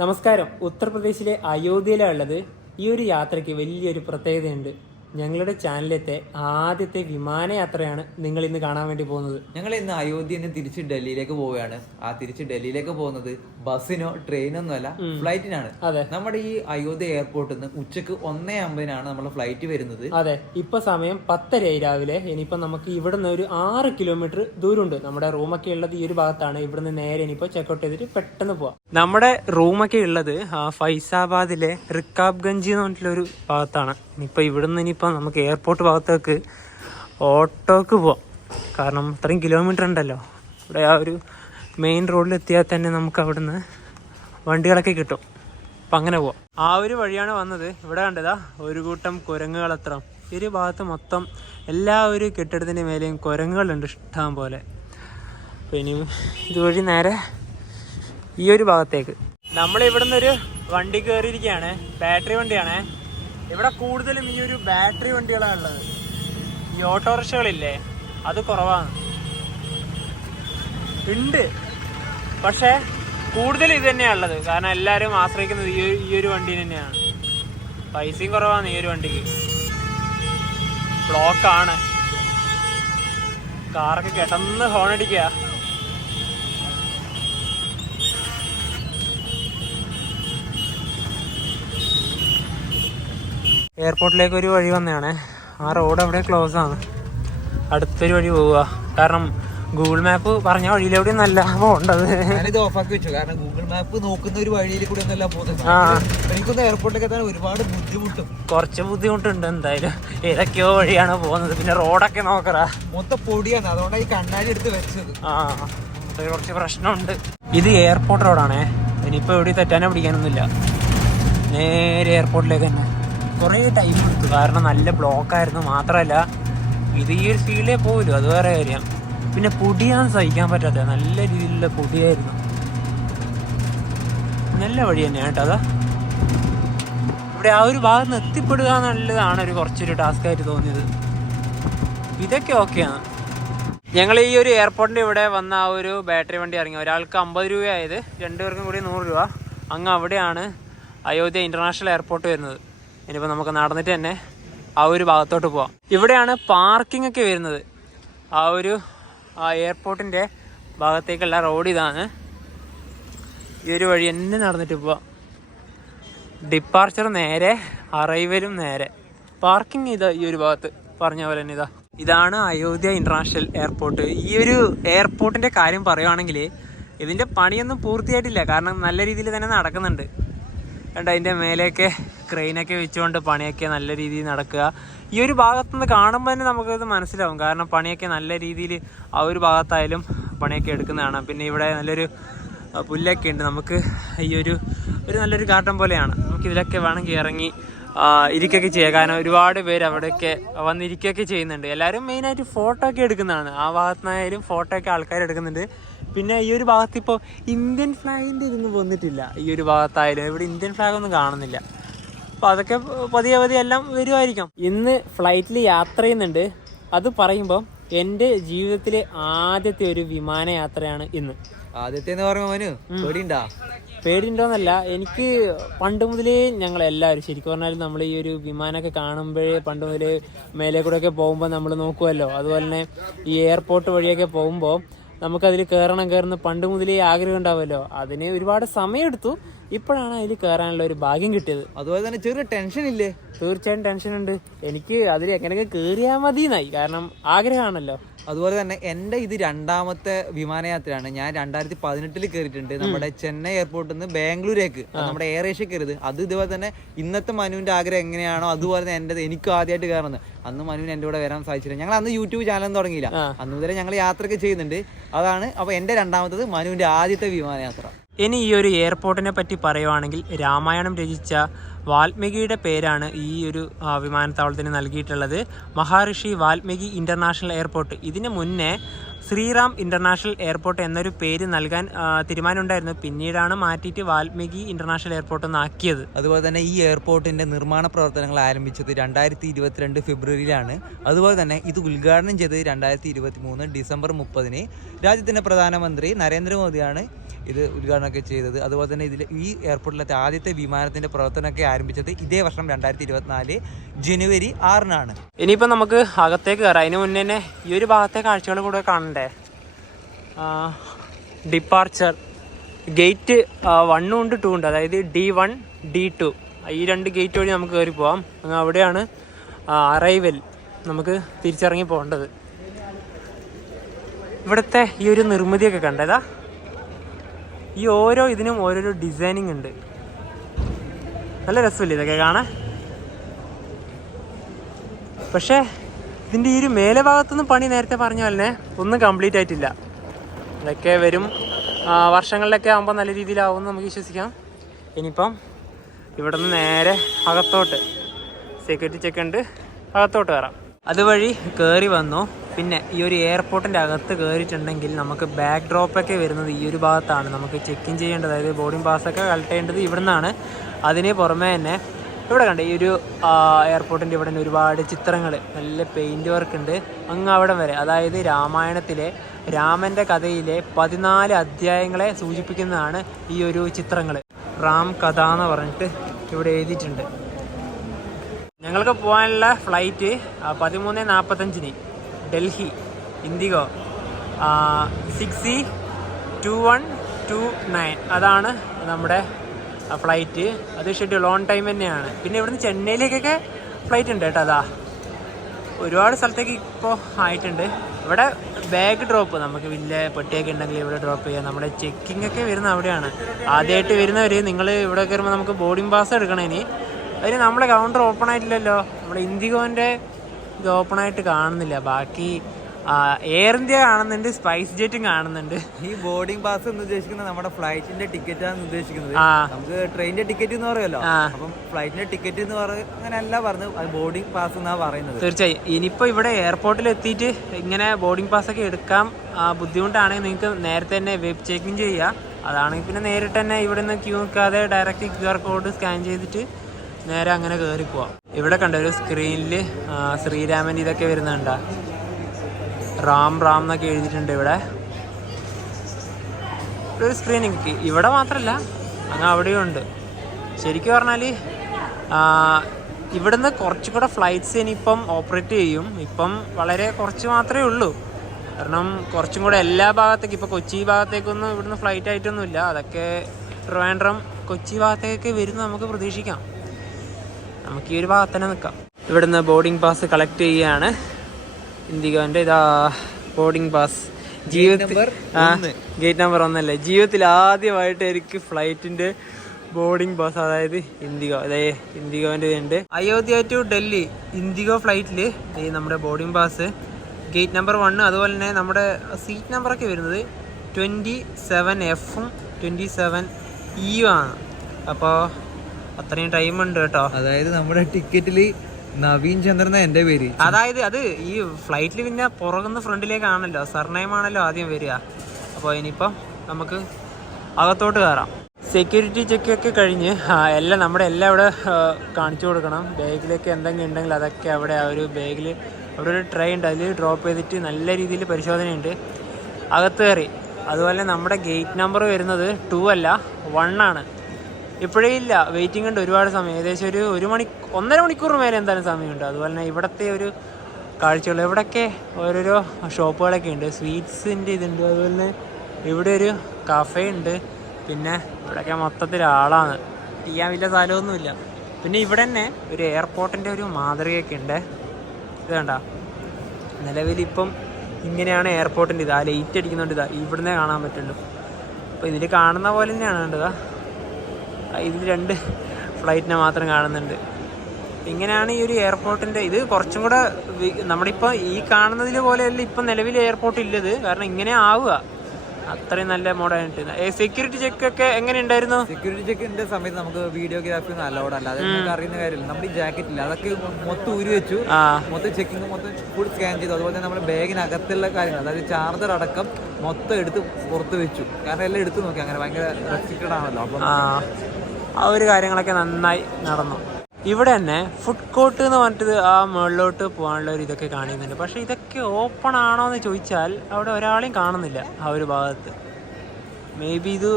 നമസ്കാരം. ഉത്തർപ്രദേശിലെ അയോധ്യയിലുള്ളത്. ഈ ഒരു യാത്രയ്ക്ക് വലിയൊരു പ്രത്യേകതയുണ്ട്. ഞങ്ങളുടെ ചാനലിലത്തെ ആദ്യത്തെ വിമാനയാത്രയാണ് നിങ്ങൾ ഇന്ന് കാണാൻ വേണ്ടി പോകുന്നത്. ഞങ്ങൾ ഇന്ന് അയോധ്യയിൽ നിന്ന് തിരിച്ച് ഡൽഹിയിലേക്ക് പോവുകയാണ്. തിരിച്ച് ഡൽഹിയിലേക്ക് പോകുന്നത് ബസ്സിനോ ട്രെയിനൊന്നും അല്ല, ഫ്ലൈറ്റിനാണ്. അതെ, നമ്മുടെ ഈ അയോധ്യ എയർപോർട്ടിൽ നിന്ന് ഉച്ചക്ക് 1:50 നമ്മുടെ ഫ്ലൈറ്റ് വരുന്നത്. അതെ, ഇപ്പൊ സമയം 10:30 രാവിലെ. ഇനിയിപ്പോ നമുക്ക് ഇവിടുന്ന് ഒരു 6 കിലോമീറ്റർ ദൂരമുണ്ട്. നമ്മുടെ റൂമൊക്കെ ഉള്ളത് ഈ ഒരു ഭാഗത്താണ്. ഇവിടുന്ന് നേരെ ഇനിയിപ്പോ ചെക്കൗട്ട് ചെയ്തിട്ട് പെട്ടെന്ന് പോവാം. നമ്മുടെ റൂമൊക്കെ ഉള്ളത് ഫൈസാബാദിലെ റിക്കാബ്ഗഞ്ച് എന്ന് പറഞ്ഞിട്ടുള്ള ഒരു ഭാഗത്താണ്. ഇനിയിപ്പോൾ ഇവിടുന്ന് ഇനിയിപ്പോൾ നമുക്ക് എയർപോർട്ട് ഭാഗത്തേക്ക് ഓട്ടോക്ക് പോവാം. കാരണം ഇത്രയും കിലോമീറ്റർ ഉണ്ടല്ലോ. ഇവിടെ ആ ഒരു മെയിൻ റോഡിൽ എത്തിയാൽ തന്നെ നമുക്ക് അവിടുന്ന് വണ്ടികളൊക്കെ കിട്ടും. അപ്പം അങ്ങനെ പോവാം. ആ ഒരു വഴിയാണ് വന്നത്. ഇവിടെ കണ്ടതാ ഒരു കൂട്ടം കുരങ്ങുകളത്ര. ഈ ഒരു ഭാഗത്ത് മൊത്തം എല്ലാ ഒരു കെട്ടിടത്തിൻ്റെ മേലെയും കുരങ്ങുകളുണ്ട് ഇഷ്ടം പോലെ. അപ്പോൾ ഇനി ഇതുവഴി നേരെ ഈ ഒരു ഭാഗത്തേക്ക് നമ്മളിവിടുന്ന് ഒരു വണ്ടി കയറിയിരിക്കുകയാണ്. ബാറ്ററി വണ്ടിയാണേ. ഇവിടെ കൂടുതലും ഈ ഒരു ബാറ്ററി വണ്ടികളാണ് ഉള്ളത്. ഈ ഓട്ടോറിക്ഷകളില്ലേ, അത് കുറവാണ്. ഉണ്ട്, പക്ഷേ കൂടുതൽ ഇത് തന്നെയാണ് ഉള്ളത്. കാരണം എല്ലാവരും ആശ്രയിക്കുന്നത് ഈ ഒരു വണ്ടി തന്നെയാണ്. പൈസയും കുറവാണ് ഈ ഒരു വണ്ടിക്ക്. ബ്ലോക്കാണ്. കാറൊക്കെ കിടന്ന് ഹോണടിക്കുക. എയർപോർട്ടിലേക്ക് ഒരു വഴി വന്നതാണ്. ആ റോഡ് അവിടെ ക്ലോസ് ആണ്. അടുത്തൊരു വഴി പോവുക. കാരണം ഗൂഗിൾ മാപ്പ് പറഞ്ഞ വഴിയിലെവിടെ നല്ല പോകേണ്ടത്. ഞാനിത് ഓഫാക്കി വെച്ചു. കാരണം ഗൂഗിൾ മാപ്പ് നോക്കുന്ന ഒരു വഴിയിൽ കൂടെ ഒന്നല്ല പോകുന്നത്. എനിക്കൊന്ന് എയർപോർട്ടിലേക്ക് എത്താൻ ഒരുപാട് ബുദ്ധിമുട്ടും. കുറച്ച് ബുദ്ധിമുട്ടുണ്ട് എന്തായാലും. ഏതൊക്കെയോ വഴിയാണ് പോകുന്നത്. പിന്നെ റോഡൊക്കെ നോക്കറാ, മൊത്തം പൊടിയാണ്. അതുകൊണ്ടാണ് ഈ കണ്ണാടി എടുത്ത് വെച്ചത്. കുറച്ച് പ്രശ്നമുണ്ട്. ഇത് എയർപോർട്ട് റോഡാണേ. ഇനിയിപ്പോൾ എവിടെ തെറ്റാനോ പിടിക്കാനൊന്നുമില്ല. നേരെ എയർപോർട്ടിലേക്ക് തന്നെ. കുറേ ടൈം എടുത്തു. കാരണം നല്ല ബ്ലോക്കായിരുന്നു. മാത്രമല്ല ഇത് ഈ ഒരു സ്പീഡിലേ പോകില്ല, അത് വേറെ കാര്യം. പിന്നെ പൊടിയാണ് സഹിക്കാൻ പറ്റാത്ത നല്ല രീതിയിലുള്ള പൊടിയായിരുന്നു. നല്ല വഴി തന്നെയാണ് കേട്ടോ. അതാ ഇവിടെ ആ ഒരു ഭാഗത്ത് നിന്ന് എത്തിപ്പെടുക എന്നുള്ളതാണ് കുറച്ചൊരു ടാസ്ക് ആയിട്ട് തോന്നിയത്. ഇതൊക്കെ ഓക്കെയാണ്. ഞങ്ങൾ ഈ ഒരു എയർപോർട്ടിൻ്റെ ഇവിടെ വന്ന ആ ഒരു ബാറ്ററി വണ്ടി ഇറങ്ങി. ഒരാൾക്ക് 50 രൂപയായത്, 2 പേർക്കും കൂടി 100 രൂപ. അങ്ങ് അവിടെയാണ് അയോധ്യ ഇൻ്റർനാഷണൽ എയർപോർട്ട് വരുന്നത്. ഇനിയിപ്പോൾ നമുക്ക് നടന്നിട്ട് തന്നെ ആ ഒരു ഭാഗത്തോട്ട് പോവാം. ഇവിടെയാണ് പാർക്കിംഗ് ഒക്കെ വരുന്നത്. ആ ഒരു എയർപോർട്ടിൻ്റെ ഭാഗത്തേക്കുള്ള റോഡ് ഇതാണ്. ഈ ഒരു വഴി തന്നെ നടന്നിട്ട് പോവാം. ഡിപ്പാർച്ചർ നേരെ, അറൈവലും നേരെ. പാർക്കിംഗ് ഇതാ ഈ ഒരു ഭാഗത്ത് പറഞ്ഞ പോലെ തന്നെ. ഇതാണ് അയോധ്യ ഇൻ്റർനാഷണൽ എയർപോർട്ട്. ഈ ഒരു എയർപോർട്ടിൻ്റെ കാര്യം പറയുകയാണെങ്കിൽ ഇതിൻ്റെ പണിയൊന്നും പൂർത്തിയായിട്ടില്ല. കാരണം നല്ല രീതിയിൽ തന്നെ നടക്കുന്നുണ്ട്. അതിൻ്റെ മേലെയൊക്കെ ക്രെയിനൊക്കെ വെച്ചുകൊണ്ട് പണിയൊക്കെ നല്ല രീതിയിൽ നടക്കുക. ഈ ഒരു ഭാഗത്തുനിന്ന് കാണുമ്പോൾ തന്നെ നമുക്കത് മനസ്സിലാവും. കാരണം പണിയൊക്കെ നല്ല രീതിയിൽ ആ ഒരു ഭാഗത്തായാലും പണിയൊക്കെ എടുക്കുന്നതാണ്. പിന്നെ ഇവിടെ നല്ലൊരു പുല്ലൊക്കെ ഉണ്ട്. നമുക്ക് ഈ ഒരു നല്ലൊരു ഗാർഡൻ പോലെയാണ്. നമുക്കിതിലൊക്കെ വേണമെങ്കിൽ ഇറങ്ങി ഇരിക്കുകയൊക്കെ ചെയ്യാം. കാരണം ഒരുപാട് പേര് അവിടെയൊക്കെ വന്നിരിക്കുകയൊക്കെ ചെയ്യുന്നുണ്ട്. എല്ലാവരും മെയിനായിട്ട് ഫോട്ടോ ഒക്കെ എടുക്കുന്നതാണ്. ആ ഭാഗത്തുനിന്നായാലും ഫോട്ടോ ഒക്കെ ആൾക്കാർ എടുക്കുന്നുണ്ട്. പിന്നെ ഈ ഒരു ഭാഗത്ത് ഇപ്പോൾ ഇന്ത്യൻ ഫ്ലാഗിൻ്റെ ഇതൊന്നും വന്നിട്ടില്ല. ഈ ഒരു ഭാഗത്തായാലും ഇവിടെ ഇന്ത്യൻ ഫ്ലാഗ് ഒന്നും കാണുന്നില്ല. അപ്പോൾ അതൊക്കെ പതിയെ എല്ലാം വരുമായിരിക്കും. ഇന്ന് ഫ്ലൈറ്റിൽ യാത്ര ചെയ്യുന്നുണ്ട്. അത് പറയുമ്പോൾ എൻ്റെ ജീവിതത്തിലെ ആദ്യത്തെ ഒരു വിമാനയാത്രയാണ് ഇന്ന്. ആദ്യത്തെ എന്ന് പറയുമ്പോൾ പേടിയുണ്ടോന്നല്ല, എനിക്ക് പണ്ട് മുതലേ ഞങ്ങളെല്ലാവരും ശരിക്കും പറഞ്ഞാൽ നമ്മൾ ഈ ഒരു വിമാനമൊക്കെ കാണുമ്പോഴേ പണ്ട് മുതലേ മേലെ കൂടെ ഒക്കെ പോകുമ്പോൾ നമ്മൾ നോക്കുമല്ലോ. അതുപോലെ തന്നെ ഈ എയർപോർട്ട് വഴിയൊക്കെ പോകുമ്പോൾ നമുക്കതിൽ കയറുന്ന പണ്ട് മുതലേ ആഗ്രഹം ഉണ്ടാവുമല്ലോ. അതിന് ഒരുപാട് സമയമെടുത്തു. ഇപ്പോഴാണ് അതിൽ കയറാനുള്ള ഒരു ഭാഗ്യം കിട്ടിയത്. അതുപോലെ തന്നെ ചെറിയ ടെൻഷൻ ഇല്ലേ? തീർച്ചയായും ടെൻഷനുണ്ട്. എനിക്ക് അതിൽ എങ്ങനെയൊക്കെ കയറിയാൽ മതി എന്നായി. കാരണം ആഗ്രഹമാണല്ലോ. അതുപോലെ തന്നെ എൻ്റെ ഇത് 2ാമത്തെ വിമാനയാത്രയാണ്. ഞാൻ 2018 കയറിയിട്ടുണ്ട്. നമ്മുടെ ചെന്നൈ എയർപോർട്ടിൽ നിന്ന് ബാംഗ്ലൂരേക്ക് നമ്മുടെ എയർ ഏഷ്യ കയറിയത്. അത് ഇതുപോലെ തന്നെ ഇന്നത്തെ മനുവിൻ്റെ ആഗ്രഹം എങ്ങനെയാണോ അതുപോലെ തന്നെ എനിക്ക് ആദ്യമായിട്ട് കയറുന്നത്. അന്ന് മനുവിന് എൻ്റെ കൂടെ വരാൻ സാധിച്ചില്ല. ഞങ്ങൾ അന്ന് യൂട്യൂബ് ചാനലൊന്നും തുടങ്ങിയില്ല. അന്ന് മുതലേ ഞങ്ങൾ യാത്രയൊക്കെ ചെയ്യുന്നുണ്ട്. അതാണ് അപ്പോൾ എൻ്റെ 2ാമത്തത്, മനുവിൻ്റെ ആദ്യത്തെ വിമാനയാത്ര. ഇനി ഈ ഒരു എയർപോർട്ടിനെ പറ്റി പറയുവാണെങ്കിൽ രാമായണം രചിച്ച വാൽമീകിയുടെ പേരാണ് ഈ ഒരു വിമാനത്താവളത്തിന് നൽകിയിട്ടുള്ളത്. Maharishi Valmiki international airport. ഇതിന് മുന്നേ ശ്രീറാം ഇൻ്റർനാഷണൽ എയർപോർട്ട് എന്നൊരു പേര് നൽകാൻ തീരുമാനമുണ്ടായിരുന്നു. പിന്നീടാണ് മാറ്റിയിട്ട് വാൽമീകി ഇൻ്റർനാഷണൽ എയർപോർട്ട് എന്നാക്കിയത്. അതുപോലെ തന്നെ ഈ എയർപോർട്ടിൻ്റെ നിർമ്മാണ പ്രവർത്തനങ്ങൾ ആരംഭിച്ചത് 2022 ഫെബ്രുവരിയിലാണ്. അതുപോലെ തന്നെ ഇത് ഉദ്ഘാടനം ചെയ്തത് 2023 ഡിസംബർ 30 രാജ്യത്തിൻ്റെ പ്രധാനമന്ത്രി നരേന്ദ്രമോദിയാണ് ഇത് ഉദ്ഘാടനമൊക്കെ ചെയ്തത്. അതുപോലെ തന്നെ ഈ എയർപോർട്ടിലത്തെ ആദ്യത്തെ വിമാനത്തിൻ്റെ പ്രവർത്തനമൊക്കെ ആരംഭിച്ചത് ഇതേ വർഷം 2024 ജനുവരി 6 ഇനിയിപ്പോൾ നമുക്ക് അകത്തേക്ക് കയറാം. അതിന് മുന്നേ തന്നെ ഈ ഒരു ഭാഗത്തെ കാഴ്ചകൾ കൂടെ കാണണ്ടേ. ഡിപ്പാർച്ചർ ഗേറ്റ് 1 ഉണ്ട് 2 ഉണ്ട്, അതായത് D1 D2 ഈ 2 ഗേറ്റ് വഴി നമുക്ക് കയറി പോവാം. അവിടെയാണ് അറൈവൽ, നമുക്ക് തിരിച്ചിറങ്ങി പോകേണ്ടത്. ഇവിടുത്തെ ഈ ഒരു നിർമ്മിതിയൊക്കെ കണ്ടതാ, ഈ ഓരോ ഇതിനും ഓരോരോ ഡിസൈനിങ് ഉണ്ട്. നല്ല രസമില്ല ഇതൊക്കെ കാണാൻ. പക്ഷേ ഇതിൻ്റെ ഈ ഒരു മേലെ ഭാഗത്തുനിന്ന് പണി നേരത്തെ പറഞ്ഞ പോലെ ഒന്നും കംപ്ലീറ്റ് ആയിട്ടില്ല. ഇതൊക്കെ വരും വർഷങ്ങളിലൊക്കെ ആകുമ്പോൾ നല്ല രീതിയിലാവുമെന്ന് നമുക്ക് വിശ്വസിക്കാം. ഇനിയിപ്പം ഇവിടെ നിന്ന് നേരെ അകത്തോട്ട് സെക്യൂരിറ്റി ചെക്ക് ഉണ്ട്, അകത്തോട്ട് കയറാം. അതുവഴി കയറി വന്നു. പിന്നെ ഈ ഒരു എയർപോർട്ടിൻ്റെ അകത്ത് കയറിയിട്ടുണ്ടെങ്കിൽ നമുക്ക് ബാക്ക് ഡ്രോപ്പൊക്കെ വരുന്നത് ഈ ഒരു ഭാഗത്താണ്. നമുക്ക് ചെക്ക് ഇൻ ചെയ്യേണ്ടത്, അതായത് ബോർഡിംഗ് പാസ്സൊക്കെ കളക്ട് ചെയ്യേണ്ടത് ഇവിടെ നിന്നാണ്. അതിന് പുറമെ തന്നെ ഇവിടെ കണ്ടേ ഈ ഒരു എയർപോർട്ടിൻ്റെ ഇവിടെ തന്നെ ഒരുപാട് ചിത്രങ്ങൾ, നല്ല പെയിൻറ് വർക്ക് ഉണ്ട് അങ്ങ് അവിടെ വരെ. അതായത് രാമായണത്തിലെ രാമൻ്റെ കഥയിലെ 14 അധ്യായങ്ങളെ സൂചിപ്പിക്കുന്നതാണ് ഈ ഒരു ചിത്രങ്ങൾ. റാം കഥ എന്ന് പറഞ്ഞിട്ട് ഇവിടെ എഴുതിയിട്ടുണ്ട്. ഞങ്ങൾക്ക് പോകാനുള്ള ഫ്ലൈറ്റ് 13:45 ഡൽഹി ഇൻഡിഗോ 6E2129 അതാണ് നമ്മുടെ ഫ്ലൈറ്റ്. അത് ഷെഡ്യൂൾ ഓൺ ടൈം തന്നെയാണ്. പിന്നെ ഇവിടുന്ന് ചെന്നൈയിലേക്കൊക്കെ ഫ്ലൈറ്റ് ഉണ്ട് കേട്ടോ. അതാ ഒരുപാട് സ്ഥലത്തേക്ക് ഇപ്പോൾ ആയിട്ടുണ്ട്. ഇവിടെ ബാഗ് ഡ്രോപ്പ്, നമുക്ക് വലിയ പെട്ടിയൊക്കെ ഉണ്ടെങ്കിൽ ഇവിടെ ഡ്രോപ്പ് ചെയ്യാം. നമ്മുടെ ചെക്കിംഗ് ഒക്കെ വരുന്ന അവിടെയാണ്. ആദ്യമായിട്ട് വരുന്നവർ നിങ്ങൾ ഇവിടെ കയറുമ്പോൾ നമുക്ക് ബോർഡിംഗ് പാസ് എടുക്കണം. ഇനി അതിന് നമ്മളെ കൗണ്ടർ ഓപ്പൺ ആയിട്ടില്ലല്ലോ. നമ്മുടെ ഇൻഡിഗോൻ്റെ ഇത് ഓപ്പൺ ആയിട്ട് കാണുന്നില്ല. ബാക്കി എയർ ഇന്ത്യ കാണുന്നുണ്ട്, സ്പൈസ് ജെറ്റും കാണുന്നുണ്ട്. ഈ ബോർഡിംഗ് പാസ് എന്ന് ഉദ്ദേശിക്കുന്നത് നമ്മുടെ ഫ്ലൈറ്റിന്റെ ടിക്കറ്റ് ആണ് ഉദ്ദേശിക്കുന്നത്. നമുക്ക് ട്രെയിനിന്റെ ടിക്കറ്റ് എന്ന് പറയുമല്ലോ, അപ്പം ഫ്ലൈറ്റിന്റെ ടിക്കറ്റ് എന്ന് അങ്ങനെയല്ല പറഞ്ഞു, അത് ബോർഡിംഗ് പാസ് എന്നാ പറയുന്നത്. തീർച്ചയായും ഇനിയിപ്പോൾ ഇവിടെ എയർപോർട്ടിൽ എത്തിയിട്ട് ഇങ്ങനെ ബോർഡിംഗ് പാസ് ഒക്കെ എടുക്കാൻ ബുദ്ധിമുട്ടാണെങ്കിൽ നിങ്ങൾക്ക് നേരത്തെ തന്നെ വെബ് ചെക്കിങ് ചെയ്യാം. അതാണെങ്കിൽ പിന്നെ നേരിട്ട് തന്നെ ഇവിടെ നിന്ന് ക്യൂ നിൽക്കാതെ ഡയറക്റ്റ് QR കോഡ് സ്കാൻ ചെയ്തിട്ട് നേരെ അങ്ങനെ കയറി പോവാം. ഇവിടെ കണ്ട ഒരു സ്ക്രീനിൽ ശ്രീരാമൻ്റെ ഇതൊക്കെ വരുന്നുണ്ടാ, റാം എന്നൊക്കെ എഴുതിയിട്ടുണ്ട്. ഇവിടെ ഒരു സ്ക്രീനിങ് ഇവിടെ മാത്രമല്ല അങ്ങ് അവിടെയും ഉണ്ട്. ശരിക്കും പറഞ്ഞാൽ ഇവിടുന്ന് കുറച്ചുകൂടെ ഫ്ലൈറ്റ്സ് ഇനിയിപ്പം ഓപ്പറേറ്റ് ചെയ്യും. ഇപ്പം വളരെ കുറച്ച് മാത്രമേ ഉള്ളൂ. കാരണം കുറച്ചും കൂടെ എല്ലാ ഭാഗത്തേക്കും, ഇപ്പോൾ കൊച്ചി ഭാഗത്തേക്കൊന്നും ഇവിടുന്ന് ഫ്ലൈറ്റ് ആയിട്ടൊന്നുമില്ല. അതൊക്കെ ട്രിവാൻഡ്രം കൊച്ചി ഭാഗത്തേക്ക് വരുന്ന നമുക്ക് പ്രതീക്ഷിക്കാം. നമുക്ക് ഈ ഒരു ഭാഗത്ത് തന്നെ നിൽക്കാം. ഇവിടുന്ന് ബോർഡിംഗ് പാസ് കളക്ട് ചെയ്യുകയാണ്. ഇൻഡിഗോൻ്റെ ഇതാ ബോർഡിംഗ് പാസ്. ജീവിതത്തിൽ ഗേറ്റ് നമ്പർ 1 അല്ലേ, ജീവിതത്തിൽ ആദ്യമായിട്ട് എനിക്ക് ഫ്ലൈറ്റിൻ്റെ ബോർഡിംഗ് പാസ്, അതായത് ഇൻഡിഗോ, അതായത് ഇൻഡിഗോൻ്റെ ഉണ്ട്. അയോധ്യ ടു ഡൽഹി ഇൻഡിഗോ ഫ്ലൈറ്റിൽ ഈ നമ്മുടെ ബോർഡിംഗ് പാസ് ഗേറ്റ് നമ്പർ 1, അതുപോലെ തന്നെ നമ്മുടെ സീറ്റ് നമ്പറൊക്കെ വരുന്നത് 27Fഉം 27E ആണ്. അപ്പോൾ അത്രയും ടൈം ഉണ്ട് കേട്ടോ. അതായത് നമ്മുടെ ടിക്കറ്റിൽ നവീൻ ചന്ദ്രൻ എൻ്റെ പേര്. അതായത് അത് ഈ ഫ്ലൈറ്റിൽ പിന്നെ പുറകുന്ന ഫ്രണ്ടിലേക്കാണല്ലോ, സർനെയിം ആണല്ലോ ആദ്യം വരിക. അപ്പോൾ ഇനിയിപ്പം നമുക്ക് അകത്തോട്ട് കയറാം. സെക്യൂരിറ്റി ചെക്കൊക്കെ കഴിഞ്ഞ് നമ്മുടെ എല്ലാം ഇവിടെ കാണിച്ചു കൊടുക്കണം. ബാഗിലേക്ക് എന്തെങ്കിലും ഉണ്ടെങ്കിൽ അതൊക്കെ അവിടെ ആ ഒരു ബാഗിൽ അവിടെ ഒരു ട്രേ ഉണ്ട്, അതിൽ ഡ്രോപ്പ് ചെയ്തിട്ട് നല്ല രീതിയിൽ പരിശോധനയുണ്ട്. അകത്ത് കയറി. അതുപോലെ നമ്മുടെ ഗേറ്റ് നമ്പർ വരുന്നത് 2 അല്ല 1 ആണ്. ഇപ്പോഴേ ഇല്ല, വെയിറ്റിംഗ് ഉണ്ട് ഒരുപാട് സമയം, ഏകദേശം ഒരു 1.5 മണിക്കൂർ മേലെ എന്തായാലും സമയമുണ്ട്. അതുപോലെ തന്നെ ഇവിടുത്തെ ഒരു കാഴ്ചകൾ, ഇവിടെയൊക്കെ ഓരോരോ ഷോപ്പുകളൊക്കെ ഉണ്ട്, സ്വീറ്റ്സിൻ്റെ ഇതുണ്ട്. അതുപോലെ തന്നെ ഇവിടെ ഒരു കഫേ ഉണ്ട്. പിന്നെ ഇവിടെയൊക്കെ മൊത്തത്തിൽ ആളാണ്, ചെയ്യാൻ വലിയ സ്ഥലമൊന്നുമില്ല. പിന്നെ ഇവിടെ തന്നെ ഒരു എയർപോർട്ടിൻ്റെ ഒരു മാതൃകയൊക്കെ ഉണ്ട്. ഇത് കണ്ട, നിലവിലിപ്പം ഇങ്ങനെയാണ് എയർപോർട്ടിൻ്റെ ഇത്. ആ ലൈറ്റ് അടിക്കുന്നുണ്ട്, ഇതാ ഇവിടുന്നേ കാണാൻ പറ്റുള്ളൂ. അപ്പോൾ ഇതിൽ കാണുന്ന പോലെ തന്നെയാണ് കണ്ടതാ. ഇതിൽ 2 ഫ്ലൈറ്റിനെ മാത്രം കാണുന്നുണ്ട്. ഇങ്ങനെയാണ് ഈ ഒരു എയർപോർട്ടിൻ്റെ ഇത്. കുറച്ചും കൂടെ നമ്മുടെ ഇപ്പോൾ ഈ കാണുന്നതിൽ പോലെയല്ല ഇപ്പം നിലവിൽ എയർപോർട്ട് ഇല്ലത്, കാരണം ഇങ്ങനെ ആവുക. അത്രയും നല്ല മോഡായിട്ട്. സെക്യൂരിറ്റി ചെക്ക് ഒക്കെ എങ്ങനെ ഉണ്ടായിരുന്നു? സെക്യൂരിറ്റി ചെക്കിന്റെ സമയത്ത് നമുക്ക് വീഡിയോഗ്രാഫി ഒന്നും അലൗഡ് അല്ല, അത് നമുക്ക് അറിയുന്ന കാര്യമില്ല. നമ്മുടെ ഈ ജാക്കറ്റില്ല, അതൊക്കെ മൊത്തം ഊരി വെച്ചു, മൊത്തം ചെക്കിങ് മൊത്തം ഫുൾ സ്കാൻ ചെയ്തു. അതുപോലെ തന്നെ നമ്മുടെ ബാഗിനകത്തുള്ള കാര്യങ്ങൾ, അതായത് ചാർജർ അടക്കം മൊത്തം എടുത്ത് പുറത്ത് വെച്ചു. കാരണം എല്ലാം എടുത്ത് നോക്കി, അങ്ങനെ ഭയങ്കര റെസ്ട്രിക്റ്റഡ് ആണല്ലോ. അപ്പം ആ ഒരു കാര്യങ്ങളൊക്കെ നന്നായി നടന്നു. ഇവിടെ തന്നെ ഫുഡ് കോർട്ട് എന്ന് പറഞ്ഞിട്ട് ആ മുകളിലോട്ട് പോകാനുള്ള ഒരു ഇതൊക്കെ കാണിക്കുന്നുണ്ട്. പക്ഷേ ഇതൊക്കെ ഓപ്പൺ ആണോ എന്ന് ചോദിച്ചാൽ അവിടെ ഒരാളെയും കാണുന്നില്ല ആ ഒരു ഭാഗത്ത്. മേ ബി ഇത്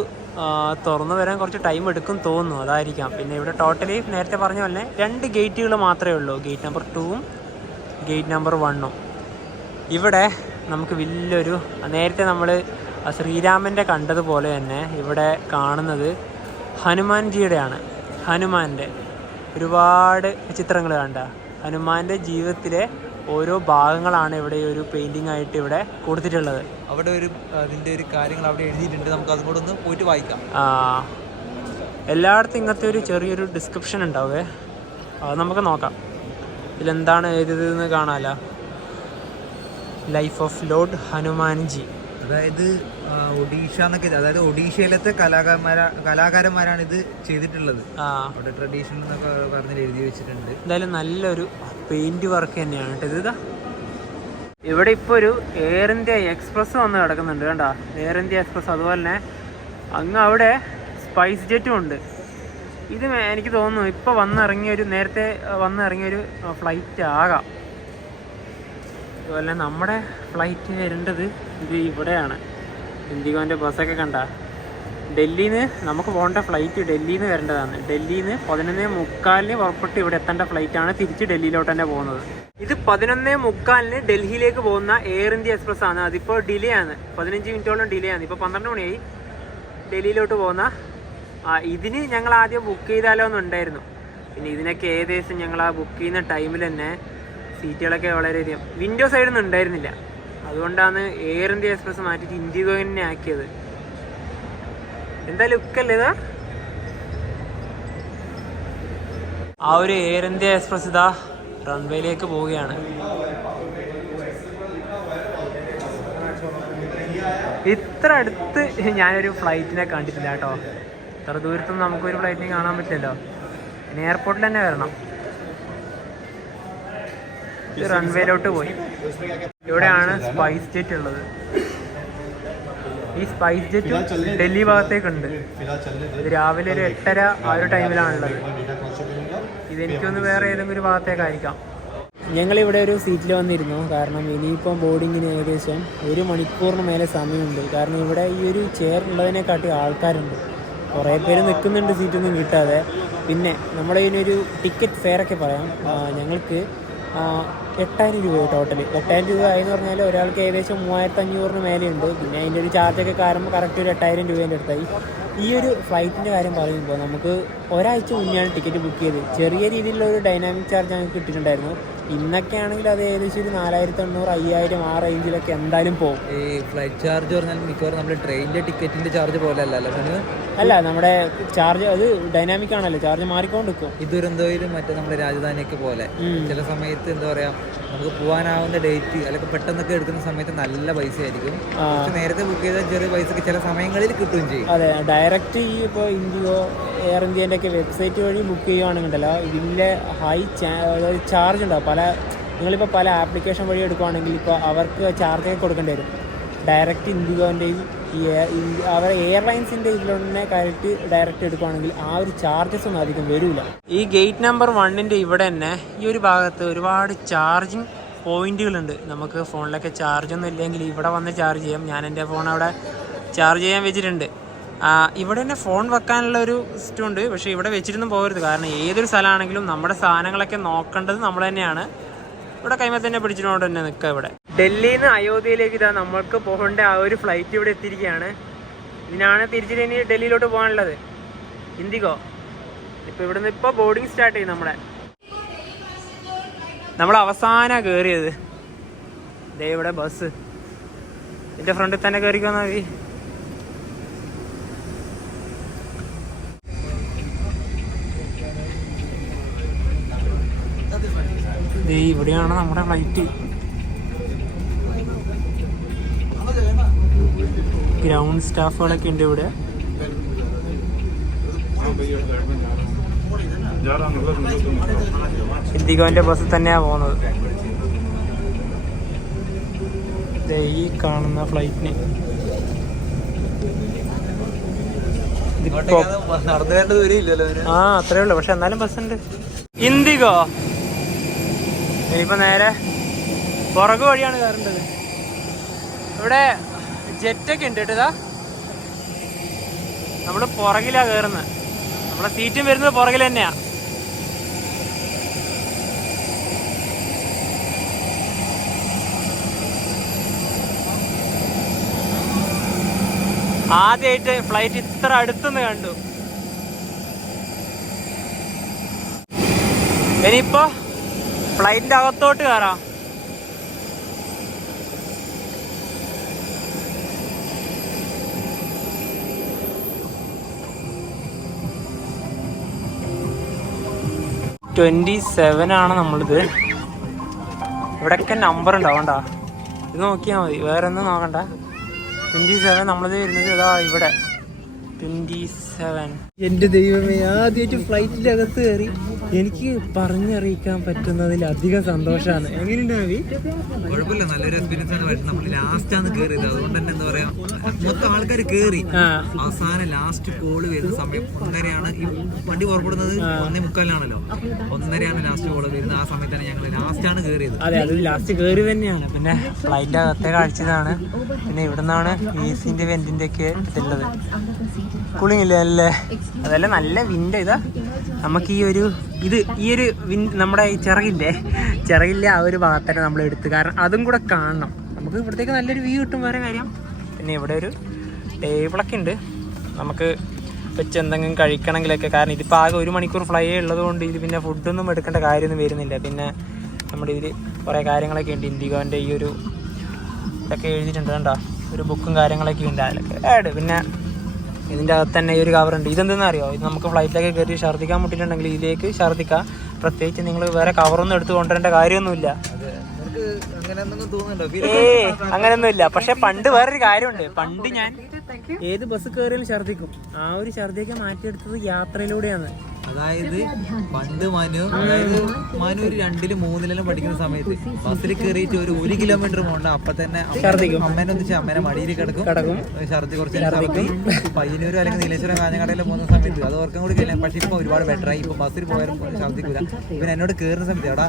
തുറന്നു വരാൻ കുറച്ച് ടൈം എടുക്കും തോന്നുന്നു, അതായിരിക്കാം. പിന്നെ ഇവിടെ ടോട്ടലി നേരത്തെ പറഞ്ഞ പോലെ 2 ഗേറ്റുകൾ മാത്രമേ ഉള്ളൂ, ഗേറ്റ് നമ്പർ 2ഉം ഗേറ്റ് നമ്പർ 1ഉം. ഇവിടെ നമുക്ക് വലിയൊരു, നേരത്തെ നമ്മൾ ശ്രീരാമൻ്റെ കണ്ടതുപോലെ തന്നെ ഇവിടെ കാണുന്നത് ഹനുമാൻജിയുടെയാണ്. ഹനുമാൻ്റെ ഒരുപാട് ചിത്രങ്ങൾ കണ്ട ഹനുമാൻ്റെ ജീവിതത്തിലെ ഓരോ ഭാഗങ്ങളാണ് ഇവിടെ ഒരു പെയിൻറ്റിംഗ് ആയിട്ട് ഇവിടെ കൊടുത്തിട്ടുള്ളത്. അവിടെ ഒരു അതിൻ്റെ ഒരു കാര്യങ്ങൾ അവിടെ എഴുതിയിട്ടുണ്ട്, നമുക്ക് അതും കൂടെ ഒന്ന് പോയിട്ട് വായിക്കാം. എല്ലായിടത്തും ഇങ്ങനത്തെ ഒരു ചെറിയൊരു ഡിസ്ക്രിപ്ഷൻ ഉണ്ടാവേ, അത് നമുക്ക് നോക്കാം. ഇതിലെന്താണ് എഴുതിയതെന്ന് കാണാമല്ലോ. ലൈഫ് ഓഫ് ലോർഡ് ഹനുമാൻജി, അതായത് ഒഡീഷ എന്നൊക്കെ, അതായത് ഒഡീഷയിലത്തെ കലാകാരന്മാരാണ് ഇത് ചെയ്തിട്ടുള്ളത്. അവിടെ ട്രഡീഷണൽ എന്നൊക്കെ പറഞ്ഞ് എഴുതി വെച്ചിട്ടുണ്ട്. എന്തായാലും നല്ലൊരു പെയിന്റ് വർക്ക് തന്നെയാണ് കേട്ടോ ഇത്. ഇവിടെ ഇപ്പോൾ ഒരു എയർ ഇന്ത്യ എക്സ്പ്രസ് വന്ന് കിടക്കുന്നുണ്ട് കണ്ടോ, എയർ ഇന്ത്യ എക്സ്പ്രസ്. അതുപോലെ തന്നെ അങ്ങ് അവിടെ സ്പൈസ് ജെറ്റും ഉണ്ട്. ഇത് എനിക്ക് തോന്നുന്നു ഇപ്പോൾ നേരത്തെ വന്നിറങ്ങിയൊരു ഫ്ലൈറ്റ് ആകാം. അതുപോലെ നമ്മുടെ ഫ്ലൈറ്റ് വരേണ്ടത് ഇത് ഇവിടെയാണ്. ഇൻഡിഗോൻ്റെ ബസ്സൊക്കെ കണ്ട, ഡൽഹിയിൽ നിന്ന് നമുക്ക് പോകേണ്ട ഫ്ലൈറ്റ് ഡൽഹിയിൽ നിന്ന് വരേണ്ടതാണ്. ഡൽഹിയിൽ നിന്ന് 11:45 പുറപ്പെട്ട് ഇവിടെ എത്തേണ്ട ഫ്ലൈറ്റാണ് തിരിച്ച് ഡൽഹിയിലോട്ട് തന്നെ പോകുന്നത്. ഇത് 11:45 ഡൽഹിയിലേക്ക് പോകുന്ന എയർ ഇന്ത്യ എക്സ്പ്രസ് ആണ്. അതിപ്പോൾ ഡിലേ ആണ്, 15 മിനിറ്റോളം ഡിലേ ആണ്. ഇപ്പോൾ 12 മണിയായി ഡൽഹിയിലോട്ട് പോകുന്ന. ഇതിന് ഞങ്ങൾ ആദ്യം ബുക്ക് ചെയ്താലോ എന്നുണ്ടായിരുന്നു. പിന്നെ ഇതിനൊക്കെ ഏകദേശം ഞങ്ങൾ ആ ബുക്ക് ചെയ്യുന്ന ടൈമിൽ തന്നെ സീറ്റുകളൊക്കെ വളരെയധികം വിൻഡോ സൈഡൊന്നും ഉണ്ടായിരുന്നില്ല. അതുകൊണ്ടാണ് എയർ ഇന്ത്യ എക്സ്പ്രസ് മാറ്റിയിട്ട് ഇൻഡിഗോ തന്നെ ആക്കിയത്. എന്താ ലുക്കല്ലേ ഇത്. ആ ഒരു എയർ ഇന്ത്യ എക്സ്പ്രസ് ഇതാ റൺവേയിലേക്ക് പോവുകയാണ്. ഇത്ര അടുത്ത് ഞാനൊരു ഫ്ലൈറ്റിനെ കണ്ടിട്ടില്ല കേട്ടോ. ഇത്ര ദൂരത്തൊന്നും നമുക്കൊരു ഫ്ലൈറ്റിനെ കാണാൻ പറ്റില്ലല്ലോ. പിന്നെ എയർപോർട്ടിൽ തന്നെ വരണം. റൺവേയിലോട്ട് പോയി. ഇവിടെയാണ് സ്പൈസ് ജെറ്റ് ഉള്ളത്. ഈ സ്പൈസ് ജെറ്റ് ഡൽഹി ഭാഗത്തേക്കുണ്ട്. ഇത് രാവിലെ ഒരു 8:30 ആ ഒരു ടൈമിലാണുള്ളത്. ഇതെനിക്കൊന്ന് വേറെ ഏതെങ്കിലും ഒരു ഭാഗത്തേക്കായിരിക്കാം. ഞങ്ങളിവിടെ ഒരു സീറ്റിൽ വന്നിരുന്നു. കാരണം ഇനിയിപ്പം ബോർഡിങ്ങിന് ഏകദേശം 1 മണിക്കൂറിന് മേലെ സമയമുണ്ട്. കാരണം ഇവിടെ ഈ ഒരു ചെയർ ഉള്ളതിനെക്കാട്ടി ആൾക്കാരുണ്ട്. കുറേ പേര് നിൽക്കുന്നുണ്ട് സീറ്റൊന്നും കിട്ടാതെ. പിന്നെ നമ്മുടെ ഇതിനൊരു ടിക്കറ്റ് ഫെയറൊക്കെ പറയാം. ഞങ്ങൾക്ക് 8,000 രൂപ ടോട്ടല്. 8,000 രൂപ ആയെന്ന് പറഞ്ഞാൽ ഒരാൾക്ക് ഏകദേശം 3,500 മേലെയുണ്ട്. പിന്നെ അതിൻ്റെ ഒരു ചാർജൊക്കെ കാരണം കറക്റ്റ് ഒരു 8,000 രൂപേൻ്റെ അടുത്തായി. ഈ ഒരു ഫ്ലൈറ്റിൻ്റെ കാര്യം പറയുമ്പോൾ നമുക്ക് ഒരാഴ്ച മുന്നെയാണ് ടിക്കറ്റ് ബുക്ക് ചെയ്തത്. ചെറിയ രീതിയിലുള്ള ഒരു ഡൈനാമിക് ചാർജ് ഞങ്ങൾക്ക് കിട്ടിയിട്ടുണ്ടായിരുന്നു. ഇന്നൊക്കെ ആണെങ്കിൽ അത് ഏകദേശം ഒരു 4,800, 5,000 ആ റേഞ്ചിലൊക്കെ എന്തായാലും പോകും. ഈ ഫ്ലൈറ്റ് ചാർജ് പറഞ്ഞാൽ മിക്കവാറും നമ്മുടെ ട്രെയിനിൻ്റെ ടിക്കറ്റിൻ്റെ ചാർജ് പോലെ അല്ല, നമ്മുടെ ചാർജ് അത് ഡൈനാമിക് ആണല്ലോ, ചാർജ് മാറിക്കൊണ്ടിരിക്കും. ഈ ദുരന്തയിലും മറ്റേ നമ്മുടെ രാജധാനിയൊക്കെ പോലെ ചില സമയത്ത് എന്താ പറയാ, നമുക്ക് പോകാനാവുന്ന ഡേറ്റ് അല്ലെങ്കിൽ പെട്ടെന്നൊക്കെ എടുക്കുന്ന സമയത്ത് നല്ല പൈസ ആയിരിക്കും. നേരത്തെ ബുക്ക് ചെയ്ത ചെറിയ പൈസക്ക് ചില സമയങ്ങളിൽ കിട്ടുകയും ചെയ്യും. അതെ, ഡയറക്റ്റ് ഈ ഇപ്പോൾ ഇൻഡിഗോ എയർ ഇന്ത്യൻ്റെ ഒക്കെ വെബ്സൈറ്റ് വഴി ബുക്ക് ചെയ്യുകയാണെങ്കിലോ ഇതിൻ്റെ ഹൈ ചാർജ് ഉണ്ടാവും. നിങ്ങളിപ്പോൾ പല ആപ്ലിക്കേഷൻ വഴി എടുക്കുകയാണെങ്കിൽ ഇപ്പോൾ അവർക്ക് ചാർജൊക്കെ കൊടുക്കേണ്ടി വരും. ഡയറക്റ്റ് ഇൻഡിഗോൻ്റെയും അവർ എയർലൈൻസിൻ്റെ ഇതിലൊന്നെ ഡയറക്റ്റ് എടുക്കുകയാണെങ്കിൽ ആ ഒരു ചാർജസ് ഒന്നും അധികം വരില്ല. ഈ ഗേറ്റ് നമ്പർ 1 ഇവിടെ തന്നെ ഈ ഒരു ഭാഗത്ത് ഒരുപാട് ചാർജിങ് പോയിന്റുകളുണ്ട്. നമുക്ക് ഫോണിലൊക്കെ ചാർജൊന്നും ഇല്ലെങ്കിൽ ഇവിടെ വന്ന് ചാർജ് ചെയ്യാം. ഞാൻ എൻ്റെ ഫോൺ അവിടെ ചാർജ് ചെയ്യാൻ വെച്ചിട്ടുണ്ട്. ഇവിടെ തന്നെ ഫോൺ വെക്കാനുള്ള ഒരു സിസ്റ്റം ഉണ്ട്. പക്ഷേ ഇവിടെ വെച്ചിട്ടൊന്നും പോകരുത്. കാരണം ഏതൊരു സ്ഥലമാണെങ്കിലും നമ്മുടെ സാധനങ്ങളൊക്കെ നോക്കേണ്ടത് നമ്മൾ തന്നെയാണ്. ഇവിടെ കൈമ തന്നെ പിടിച്ചിട്ടുകൊണ്ട് തന്നെ നിൽക്കുക. ഇവിടെ ഡൽഹിയിൽ നിന്ന് അയോധ്യയിലേക്ക് ഇതാ നമ്മൾക്ക് പോകേണ്ട ആ ഒരു ഫ്ലൈറ്റ് ഇവിടെ എത്തിയിരിക്കുകയാണ്. ഇതിനാണ് തിരിച്ചിട്ട് ഇനി ഡൽഹിയിലോട്ട് പോകാനുള്ളത്, ഇൻഡിഗോ. ഇപ്പോൾ ഇവിടുന്ന് ഇപ്പോൾ ബോർഡിങ് സ്റ്റാർട്ട് ചെയ്യും. നമ്മൾ അവസാനം കയറിയത് ദേ ഇവിടെ ബസ്. എൻ്റെ ഫ്രണ്ടിൽ തന്നെ കയറിക്കോന്നാ മതി. ഇവിടെയാണ് നമ്മുടെ ഫ്ലൈറ്റ്. ഗ്രൗണ്ട് സ്റ്റാഫുകളൊക്കെ ഉണ്ട് ഇവിടെ. ഇൻഡിഗോന്റെ ബസ്സിൽ തന്നെയാണ് പോകുന്നത്. ഈ കാണുന്ന ഫ്ലൈറ്റിന് അത്രേ ഉള്ളു. പക്ഷെ എന്നാലും ബസ്സുണ്ട്. ഇൻഡിഗോ ഇപ്പൊ നേരെ പുറകു വഴിയാണ് കയറേണ്ടത്. ഇവിടെ ജെറ്റൊക്കെ ഉണ്ട് കേട്ടോ. നമ്മൾ പുറകിലാണ് കയറുന്നത്. നമ്മളെ സീറ്റും വരുന്നത് പുറകിൽ തന്നെയാ. ആദ്യമായിട്ട് ഫ്ലൈറ്റ് ഇത്ര അടുത്തുനിന്ന് കണ്ടു. ഇനിയിപ്പോ ഫ്ലൈറ്റിന്റെ അകത്തോട്ട് കയറാം. ആണ് നമ്മളിത്. ഇവിടെയൊക്കെ നമ്പർ ഉണ്ടാവണ്ട, ഇത് നോക്കിയാൽ മതി, വേറെ ഒന്നും നോക്കണ്ട. 27 നമ്മളിത് വരുന്നത് ഇതാ ഇവിടെ 27. എൻ്റെ ദൈവമേ, ആദ്യമായിട്ട് ഫ്ലൈറ്റിൻ്റെ അകത്ത് കയറി. എനിക്ക് പറഞ്ഞറിയിക്കാൻ പറ്റുന്നതിലധികം സന്തോഷമാണ്. എങ്ങനെയുണ്ട് നവി? കുഴപ്പമില്ല, നല്ലൊരു എക്സ്പീരിയൻസ് ആണ്. പക്ഷെ നമ്മൾ ലാസ്റ്റ് ആണ് കയറിയത്, അതുകൊണ്ട് തന്നെ എന്താ പറയാ, മൊത്തം ആൾക്കാർ കയറി. അവസാനം ലാസ്റ്റ് കോള് വരുന്ന സമയം 1:30 ഈ വണ്ടി പുറപ്പെടുന്നത് 1:45 1:30 ലാസ്റ്റ് കോള് വരുന്നത്. ആ സമയത്താണ് ഞങ്ങൾ ലാസ്റ്റ് ആണ് കയറിയത്. അതെ, അത് ലാസ്റ്റ് കയറി തന്നെയാണ്. പിന്നെ ഫ്ലൈറ്റ് അകത്തെ കാഴ്ചതാണ്. പിന്നെ ഇവിടെ നിന്നാണ് AC-ന്റെ വെന്റിന്റെ ഒക്കെ ഇതുള്ളത്. കൂളിംഗ് ഇല്ല അല്ലേ? അതല്ല, നല്ല വിൻഡ്. ഇതാ നമുക്ക് ഈ ഒരു നമ്മുടെ ഈ ചിറകില്ലേ ആ ഒരു ഭാഗത്താണ് നമ്മൾ എടുത്ത്. കാരണം അതും കൂടെ കാണണം നമുക്ക്. ഇവിടത്തേക്ക് നല്ലൊരു വ്യൂ കിട്ടും, വേറെ കാര്യം. പിന്നെ ഇവിടെ ഒരു ടേബിളൊക്കെ ഉണ്ട് നമുക്ക് വെച്ച് എന്തെങ്കിലും കഴിക്കണമെങ്കിലൊക്കെ. കാരണം ഇതിപ്പോൾ ആകെ 1 മണിക്കൂർ ഫ്ലൈ ഉള്ളത് കൊണ്ട് ഇത് പിന്നെ ഫുഡൊന്നും എടുക്കേണ്ട കാര്യമൊന്നും വരുന്നില്ല. പിന്നെ നമ്മുടെ ഇതിൽ കുറേ കാര്യങ്ങളൊക്കെ ഉണ്ട്. ഇൻഡിഗോൻ്റെ ഈ ഒരു ഇതൊക്കെ എഴുതിയിട്ടുണ്ട് കണ്ടോ, ഒരു ബുക്കും കാര്യങ്ങളൊക്കെ ഉണ്ട് അതിലൊക്കെ ആഡ്. പിന്നെ ഇതിൻ്റെ അകത്ത് തന്നെ ഈ ഒരു കവറുണ്ട്. ഇതെന്തെന്ന് അറിയോ? ഇത് നമുക്ക് ഫ്ലൈറ്റിലൊക്കെ കയറി ഛർദ്ദിക്കാൻ മുട്ടിട്ടുണ്ടെങ്കിൽ ഇതിലേക്ക് ഛർദ്ദിക്കാം. പ്രത്യേകിച്ച് നിങ്ങൾ വേറെ കവറൊന്നും എടുത്ത് കൊണ്ടുവരേണ്ട കാര്യമൊന്നുമില്ല. അങ്ങനെയൊന്നുമില്ല. പക്ഷെ പണ്ട് വേറൊരു കാര്യമുണ്ട്. പണ്ട് ഞാൻ ഏത് ബസ് കയറിയാലും ഛർദ്ദിക്കും. ആ ഒരു ഛർദ്ദിയൊക്കെ മാറ്റിയെടുത്തത് യാത്രയിലൂടെയാണ്. അതായത് പണ്ട് മനു 2-ലും 3-ലും പഠിക്കുന്ന സമയത്ത് ബസ്സിൽ കയറിയിട്ട് ഒരു 1 കിലോമീറ്റർ പോകണ്ട, അപ്പൊ തന്നെ അമ്മേനെ ഒന്നിച്ച് അമ്മേനെ മടിയിൽ കിടക്കും. ഛർദ്ദി കുറച്ച് പയ്യന്നൂരും അല്ലെങ്കിൽ നീലേശ്വരം കാഞ്ഞങ്ങാടയിലും പോകുന്ന സമയത്ത് അത് ഓർക്കാൻ കൂടി കഴിയില്ല. പക്ഷെ ഇപ്പൊ ഒരുപാട് ബെറ്ററായി. ഇപ്പൊ ബസ്സിൽ പോയാലും ഛർദ്ദിക്കൂല. ഇവൻ എന്നോട് കയറുന്ന സമയത്ത് എടാ,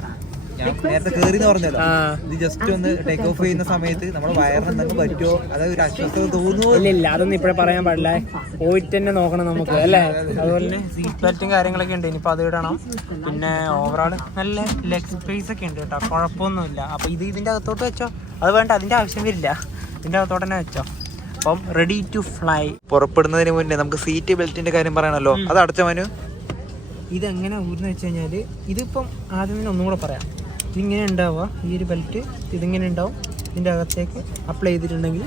ഞാൻ നേരത്തെ കയറിന്ന് പറഞ്ഞല്ലോ, ഇത് ജസ്റ്റ് ഒന്ന് ടേക്ക് ഓഫ് ചെയ്യുന്ന സമയത്ത് നമ്മുടെ വയറിന് എന്തെങ്കിലും പറ്റുമോ, അതായത് ഒരു അസ്വസ്ഥത തോന്നുമോ? ഇല്ല, അതൊന്നും ഇപ്പോഴേ പറയാൻ പാടില്ല. പോയിട്ട് തന്നെ നോക്കണം നമുക്ക്, അല്ലേ? അതുപോലെ തന്നെ സീറ്റ് ബെൽറ്റും കാര്യങ്ങളൊക്കെ ഉണ്ട്. ഇനിയിപ്പോൾ അത് ഇടണം. പിന്നെ ഓവറോൾ നല്ല ലെഗ് സ്പേസ് ഒക്കെ ഉണ്ട് കേട്ടോ, കുഴപ്പമൊന്നുമില്ല. അപ്പോൾ ഇതിൻ്റെ അകത്തോട്ട് വെച്ചോ, അത് വേണ്ട, അതിൻ്റെ ആവശ്യം വരില്ല. ഇതിൻ്റെ അകത്തോട്ട് തന്നെ വെച്ചോ. അപ്പം റെഡി ടു ഫ്ലൈ. പുറപ്പെടുന്നതിന് മുന്നേ നമുക്ക് സീറ്റ് ബെൽറ്റിന്റെ കാര്യം പറയണല്ലോ, അത് അടച്ച മനു. ഇതെങ്ങനെ ഊരുന്ന് വെച്ച് കഴിഞ്ഞാൽ, ഇതിപ്പം ആദ്യം തന്നെ ഒന്നും കൂടെ പറയാം. ഇതിങ്ങനെ ഉണ്ടാവുക, ഈ ഒരു ബെൽറ്റ് ഇതിങ്ങനെ ഉണ്ടാവും. ഇതിൻ്റെ അകത്തേക്ക് അപ്ലൈ ചെയ്തിട്ടുണ്ടെങ്കിൽ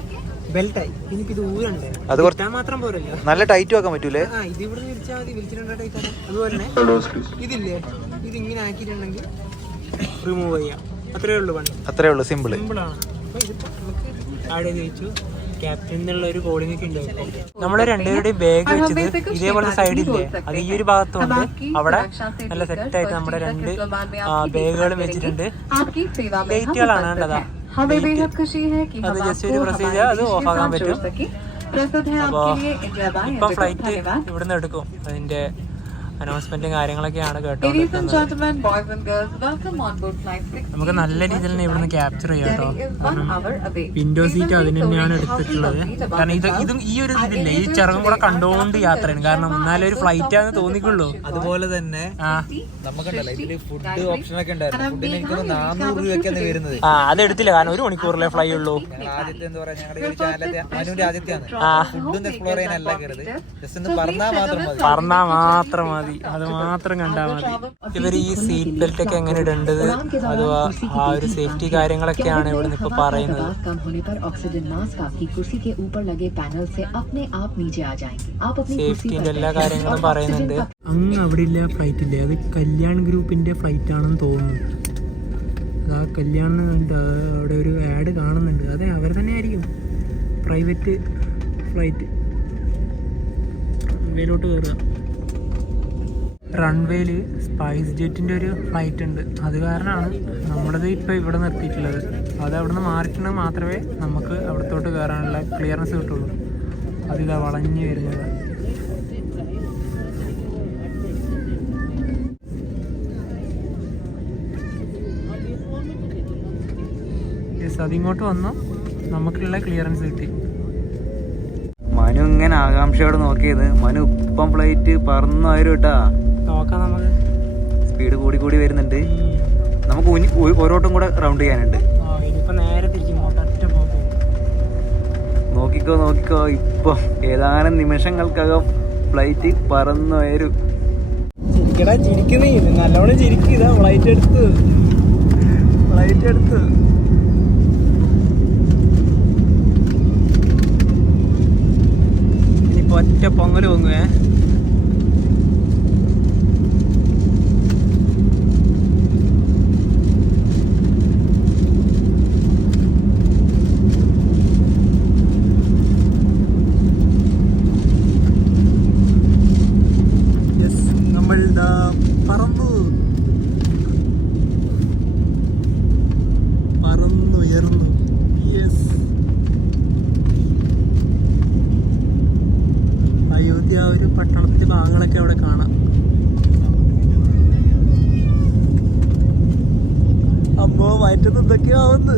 ബെൽറ്റായി. ഇനിയിപ്പോൾ ഇത് ഊരണ്ടേ, അത് കുറച്ചാൽ മാത്രം പോരല്ലോ, നല്ല ടൈറ്റ് ആക്കാൻ പറ്റൂലേ? ഇത് ഇവിടെ വിരിച്ചാൽ മതി, വിരിച്ചിട്ടുണ്ടോ ടൈറ്റ് ആക്കാം. അതുപോലെ തന്നെ ഇതില്ലേ, ഇതിങ്ങനെ ആക്കിയിട്ടുണ്ടെങ്കിൽ റിമൂവ് ചെയ്യാം. അത്രയേ ഉള്ളൂ പണി. അത്രേ ഉള്ളൂ, സിമ്പിളാണ്. അപ്പോൾ ഇതിപ്പോൾ നമുക്ക് ആഡ് ചെയ്ത് വെച്ചു. ക്യാപ്റ്റൻ എന്നുള്ള ഒരു കോഡിംഗ് ഒക്കെ ഉണ്ടാവും. നമ്മള് രണ്ടുപേരുടെയും ബാഗ് വെച്ചത് ഇതേപോലെ സൈഡില്ലേ, അത് ഈ ഒരു ഭാഗത്തുണ്ട്. അവിടെ നല്ല സെറ്റായിട്ട് നമ്മുടെ 2 ബാഗുകളും വെച്ചിട്ടുണ്ട്. ലൈറ്റുകളാണ് കണ്ടതാ, അത് ജസ്റ്റ് ഒരു പ്രസ് ചെയ്താൽ അത് ഓഫ് ആക്കാൻ പറ്റും. അപ്പോൾ ഇപ്പം ഫ്ലൈറ്റ് ഇവിടുന്ന് എടുക്കും. അതിന്റെ അനൗൺസ്മെന്റും കാര്യങ്ങളൊക്കെയാണ് കേട്ടോ. നമുക്ക് നല്ല രീതിയിൽ തന്നെ ഇവിടുന്ന് ക്യാപ്ചർ ചെയ്യാം കേട്ടോ. വിൻഡോ സീറ്റ് അതിന് തന്നെയാണ് എടുത്തിട്ടുള്ളത്. കാരണം ഇതും ഈ ഒരു ഇതില്ലേ, ഈ ചിറകും കൂടെ കണ്ടുകൊണ്ട് യാത്രയാണ്. കാരണം എന്നാലും ഒരു ഫ്ലൈറ്റ് ആണെന്ന് തോന്നിക്കുള്ളൂ. അതുപോലെ തന്നെ നമുക്കുണ്ടല്ലോ ഇതില് ഫുഡ് ഓപ്ഷൻ ഒക്കെ ഉണ്ടായിരുന്നു. ഫുഡിന് എനിക്ക് 400 രൂപയ്ക്കാണ് വരുന്നത്. അത് എടുത്തില്ല, കാരണം 1 മണിക്കൂറിലെ ഫ്ലൈ ഉള്ളൂ. ആദ്യത്തെ എന്താ പറയാ, ഞങ്ങളുടെ ഒരു ചാനലിന്റെ മനുവിന്റെ ആദ്യത്തെയാണ്. ഫുഡൊന്നും എക്സ്പ്ലോർ ചെയ്യാനല്ല കയറുന്നത്, ജസ്റ്റ് ഒന്ന് പറഞ്ഞാൽ മാത്രം മതി. അത് മാത്രം കണ്ടാൽ മതി. ഇവർ ഈ സീറ്റ് ബെൽറ്റ് ഒക്കെ എങ്ങനെ ഇടേണ്ടത്, അഥവാ ആ ഒരു സേഫ്റ്റി കാര്യങ്ങളൊക്കെയാണ് ഇവിടെ നിന്ന് ഇപ്പൊ പറയുന്നത്. സേഫ്റ്റിന്റെ എല്ലാ കാര്യങ്ങളും പറയുന്നുണ്ട്. അങ്ങ് അവിടെ ഇല്ല ഫ്ലൈറ്റ് ഇല്ലേ, അത് കല്യാൺ ഗ്രൂപ്പിന്റെ ഫ്ലൈറ്റ് ആണെന്ന് തോന്നുന്നു. ആ കല്യാണം കണ്ട് അവിടെ ഒരു ആഡ് കാണുന്നുണ്ട്. അതെ, അവർ തന്നെ ആയിരിക്കും. Private flight. റൺവേയിലോട്ട് കയറുക. റൺവേയിൽ സ്പൈസ് ജെറ്റിൻ്റെ ഒരു ഫ്ലൈറ്റ് ഉണ്ട്. അത് കാരണമാണ് നമ്മളത് ഇപ്പോൾ ഇവിടെ നിർത്തിയിട്ടുള്ളത്. അത് അവിടെ നിന്ന് മാറിയിട്ടുണ്ടെങ്കിൽ മാത്രമേ നമുക്ക് അവിടത്തോട്ട് കയറാനുള്ള ക്ലിയറൻസ് കിട്ടുള്ളൂ. അതിതാ വളഞ്ഞു വരുന്നത്. അതിങ്ങോട്ട് വന്നു, നമുക്കുള്ള ക്ലിയറൻസ് കിട്ടി. മനു ഇങ്ങനെ ഇങ്ങനെ ആകാംക്ഷയോടെ നോക്കിയത്. മനു ഇപ്പം ഫ്ലൈറ്റ് പറന്നായിരുന്നു കേട്ടാ. നോക്കാം നമുക്ക്. സ്പീഡ് കൂടി കൂടി വരുന്നുണ്ട്. നമുക്ക് ഓരോട്ടം കൂടെ റൗണ്ട് ചെയ്യാനുണ്ട്. നേരെ തിരിച്ചു നോക്കിക്കോ നോക്കിക്കോ, ഇപ്പൊ ഏതാനും നിമിഷങ്ങൾക്കകം ഫ്ലൈറ്റ് പറന്നു വരും. ചിരിക്കുന്നേ നല്ലോണം ചിരിക്കുക. ഫ്ലൈറ്റ് എടുത്ത് ഇനിയിപ്പോ ഒറ്റ പൊങ്ങല് പൊങ്ങുവേ. പറന്നുയർന്നു. അയോധ്യ ഒരു പട്ടണത്തിന്റെ ഭാഗങ്ങളൊക്കെ അവിടെ കാണാം. അമ്മോ വയറ്റത്ത് എന്തൊക്കെയോ ആവുന്നു.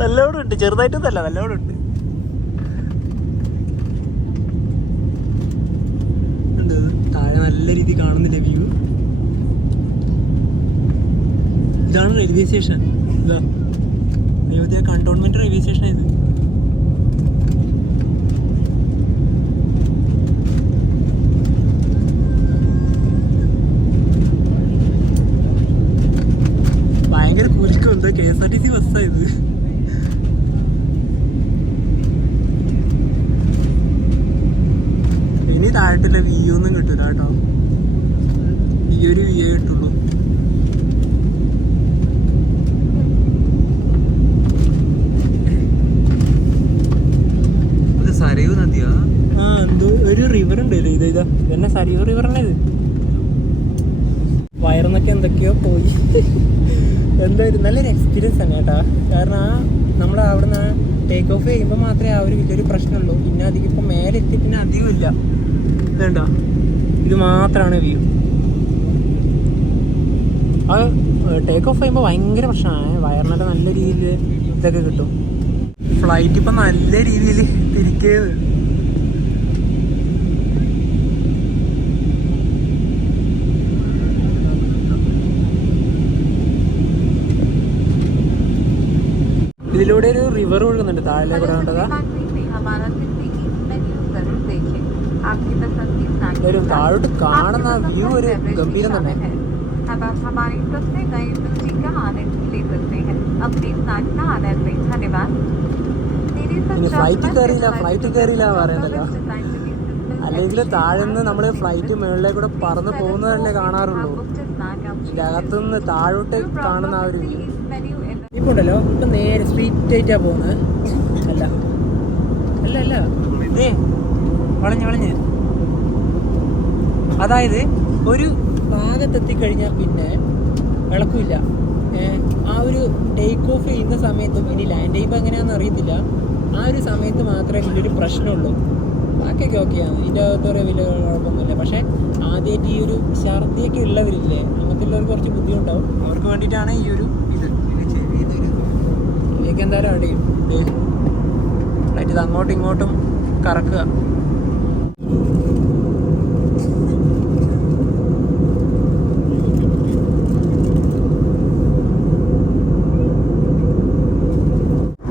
നല്ലോണം ഉണ്ട്, ചെറുതായിട്ടൊന്നല്ല, നല്ലോണം ഉണ്ട്. താഴെ നല്ല രീതി കാണുന്നില്ല വ്യൂ. ഇതാണ് റെയിൽവേ സ്റ്റേഷൻ. ഇതാ അയോധ്യ കണ്ടോൺമെന്റ് റെയിൽവേ സ്റ്റേഷൻ. ഇത് ഭയങ്കര കുലുക്കം. എന്താ KSRTC ബസ്സായത്. ഇനി താഴെട്ടുള്ള വ്യൂ ഒന്നും കിട്ടൂല കേട്ടോ. ഈ ഒരു വ്യൂ കിട്ടുള്ളൂ. സരയൂ നദിയാ? എന്തോ ഒരു റിവർ ഉണ്ട്. ഇതാ ഇതന്നെ സരയൂ റിവറല്ലേ ഇത്. വയറിന്നൊക്കെ എന്തൊക്കെയോ പോയി. എന്തായാലും നല്ലൊരു എക്സ്പീരിയൻസ് തന്നെ കേട്ടാ. കാരണം നമ്മൾ അവിടുന്ന് ടേക്ക് ഓഫ് ചെയ്യുമ്പോൾ മാത്രമേ ആ ഒരു വലിയൊരു പ്രശ്നമുള്ളൂ. പിന്നെ അധികം ഇപ്പം മേലെ എത്തി പിന്നെ അധികം ഇല്ല. ഇതുണ്ടോ, ഇത് മാത്രമാണ് വ്യൂ. അത് ടേക്ക് ഓഫ് ചെയ്യുമ്പോൾ ഭയങ്കര പ്രശ്നമാണ്. വയറിനൊക്കെ നല്ല രീതിയിൽ ഇതൊക്കെ കിട്ടും. ഫ്ലൈറ്റ് ഇപ്പം നല്ല രീതിയിൽ തിരിക്കുന്നത്. ഇതിലൂടെ ഒരു റിവർ ഒഴുകുന്നുണ്ട് താഴെ കൂടെ. കണ്ടതാ ഒരു താഴോട്ട് കാണുന്ന വ്യൂ ഒരു ഗംഭീരം തന്നെ. ഇനി ഫ്ലൈറ്റ് കയറിയില്ല പറയണ്ടല്ലോ. അല്ലെങ്കിൽ താഴെ നിന്ന് നമ്മൾ ഫ്ലൈറ്റ് മുകളിലേക്ക് കൂടെ പറന്ന് പോകുന്നതല്ലേ കാണാറുള്ളൂ. ഇതിൻ്റെ അകത്തുനിന്ന് താഴോട്ട് കാണുന്ന ആ ഒരു വ്യൂ. ഇപ്പൊ ഉണ്ടല്ലോ, ഇപ്പൊ നേരെ സ്ട്രീറ്റ് ആയിട്ടാ പോകുന്നത്. അല്ല അല്ല അല്ല ഇതേ വളഞ്ഞ് അതായത് ഒരു ഭാഗത്തെത്തിക്കഴിഞ്ഞാൽ പിന്നെ ഇളക്കില്ല. ആ ഒരു ടേക്ക് ഓഫ് ചെയ്യുന്ന സമയത്തും ഇനി ലാൻഡ് ചെയ്യുമ്പോൾ എങ്ങനെയാണെന്ന് അറിയത്തില്ല. ആ ഒരു സമയത്ത് മാത്രമേ വലിയൊരു പ്രശ്നമുള്ളൂ. ബാക്കിയൊക്കെ ഓക്കെയാണ്. ഇതിൻ്റെ അകത്ത് ഒരു വലിയ കുഴപ്പമൊന്നുമില്ല. പക്ഷേ ആദ്യമായിട്ട് ഈ ഒരു ഛർദിയൊക്കെ ഉള്ളവരില്ലേ, അങ്ങനത്തെ ഉള്ളവർക്ക് കുറച്ച് ബുദ്ധിമുട്ടാവും. അവർക്ക് വേണ്ടിയിട്ടാണ് ഈ ഒരു ഇതിലേക്ക് എന്തായാലും അടിയും. ഫ്ലൈറ്റ് ഇത് അങ്ങോട്ടും ഇങ്ങോട്ടും കറക്കുക.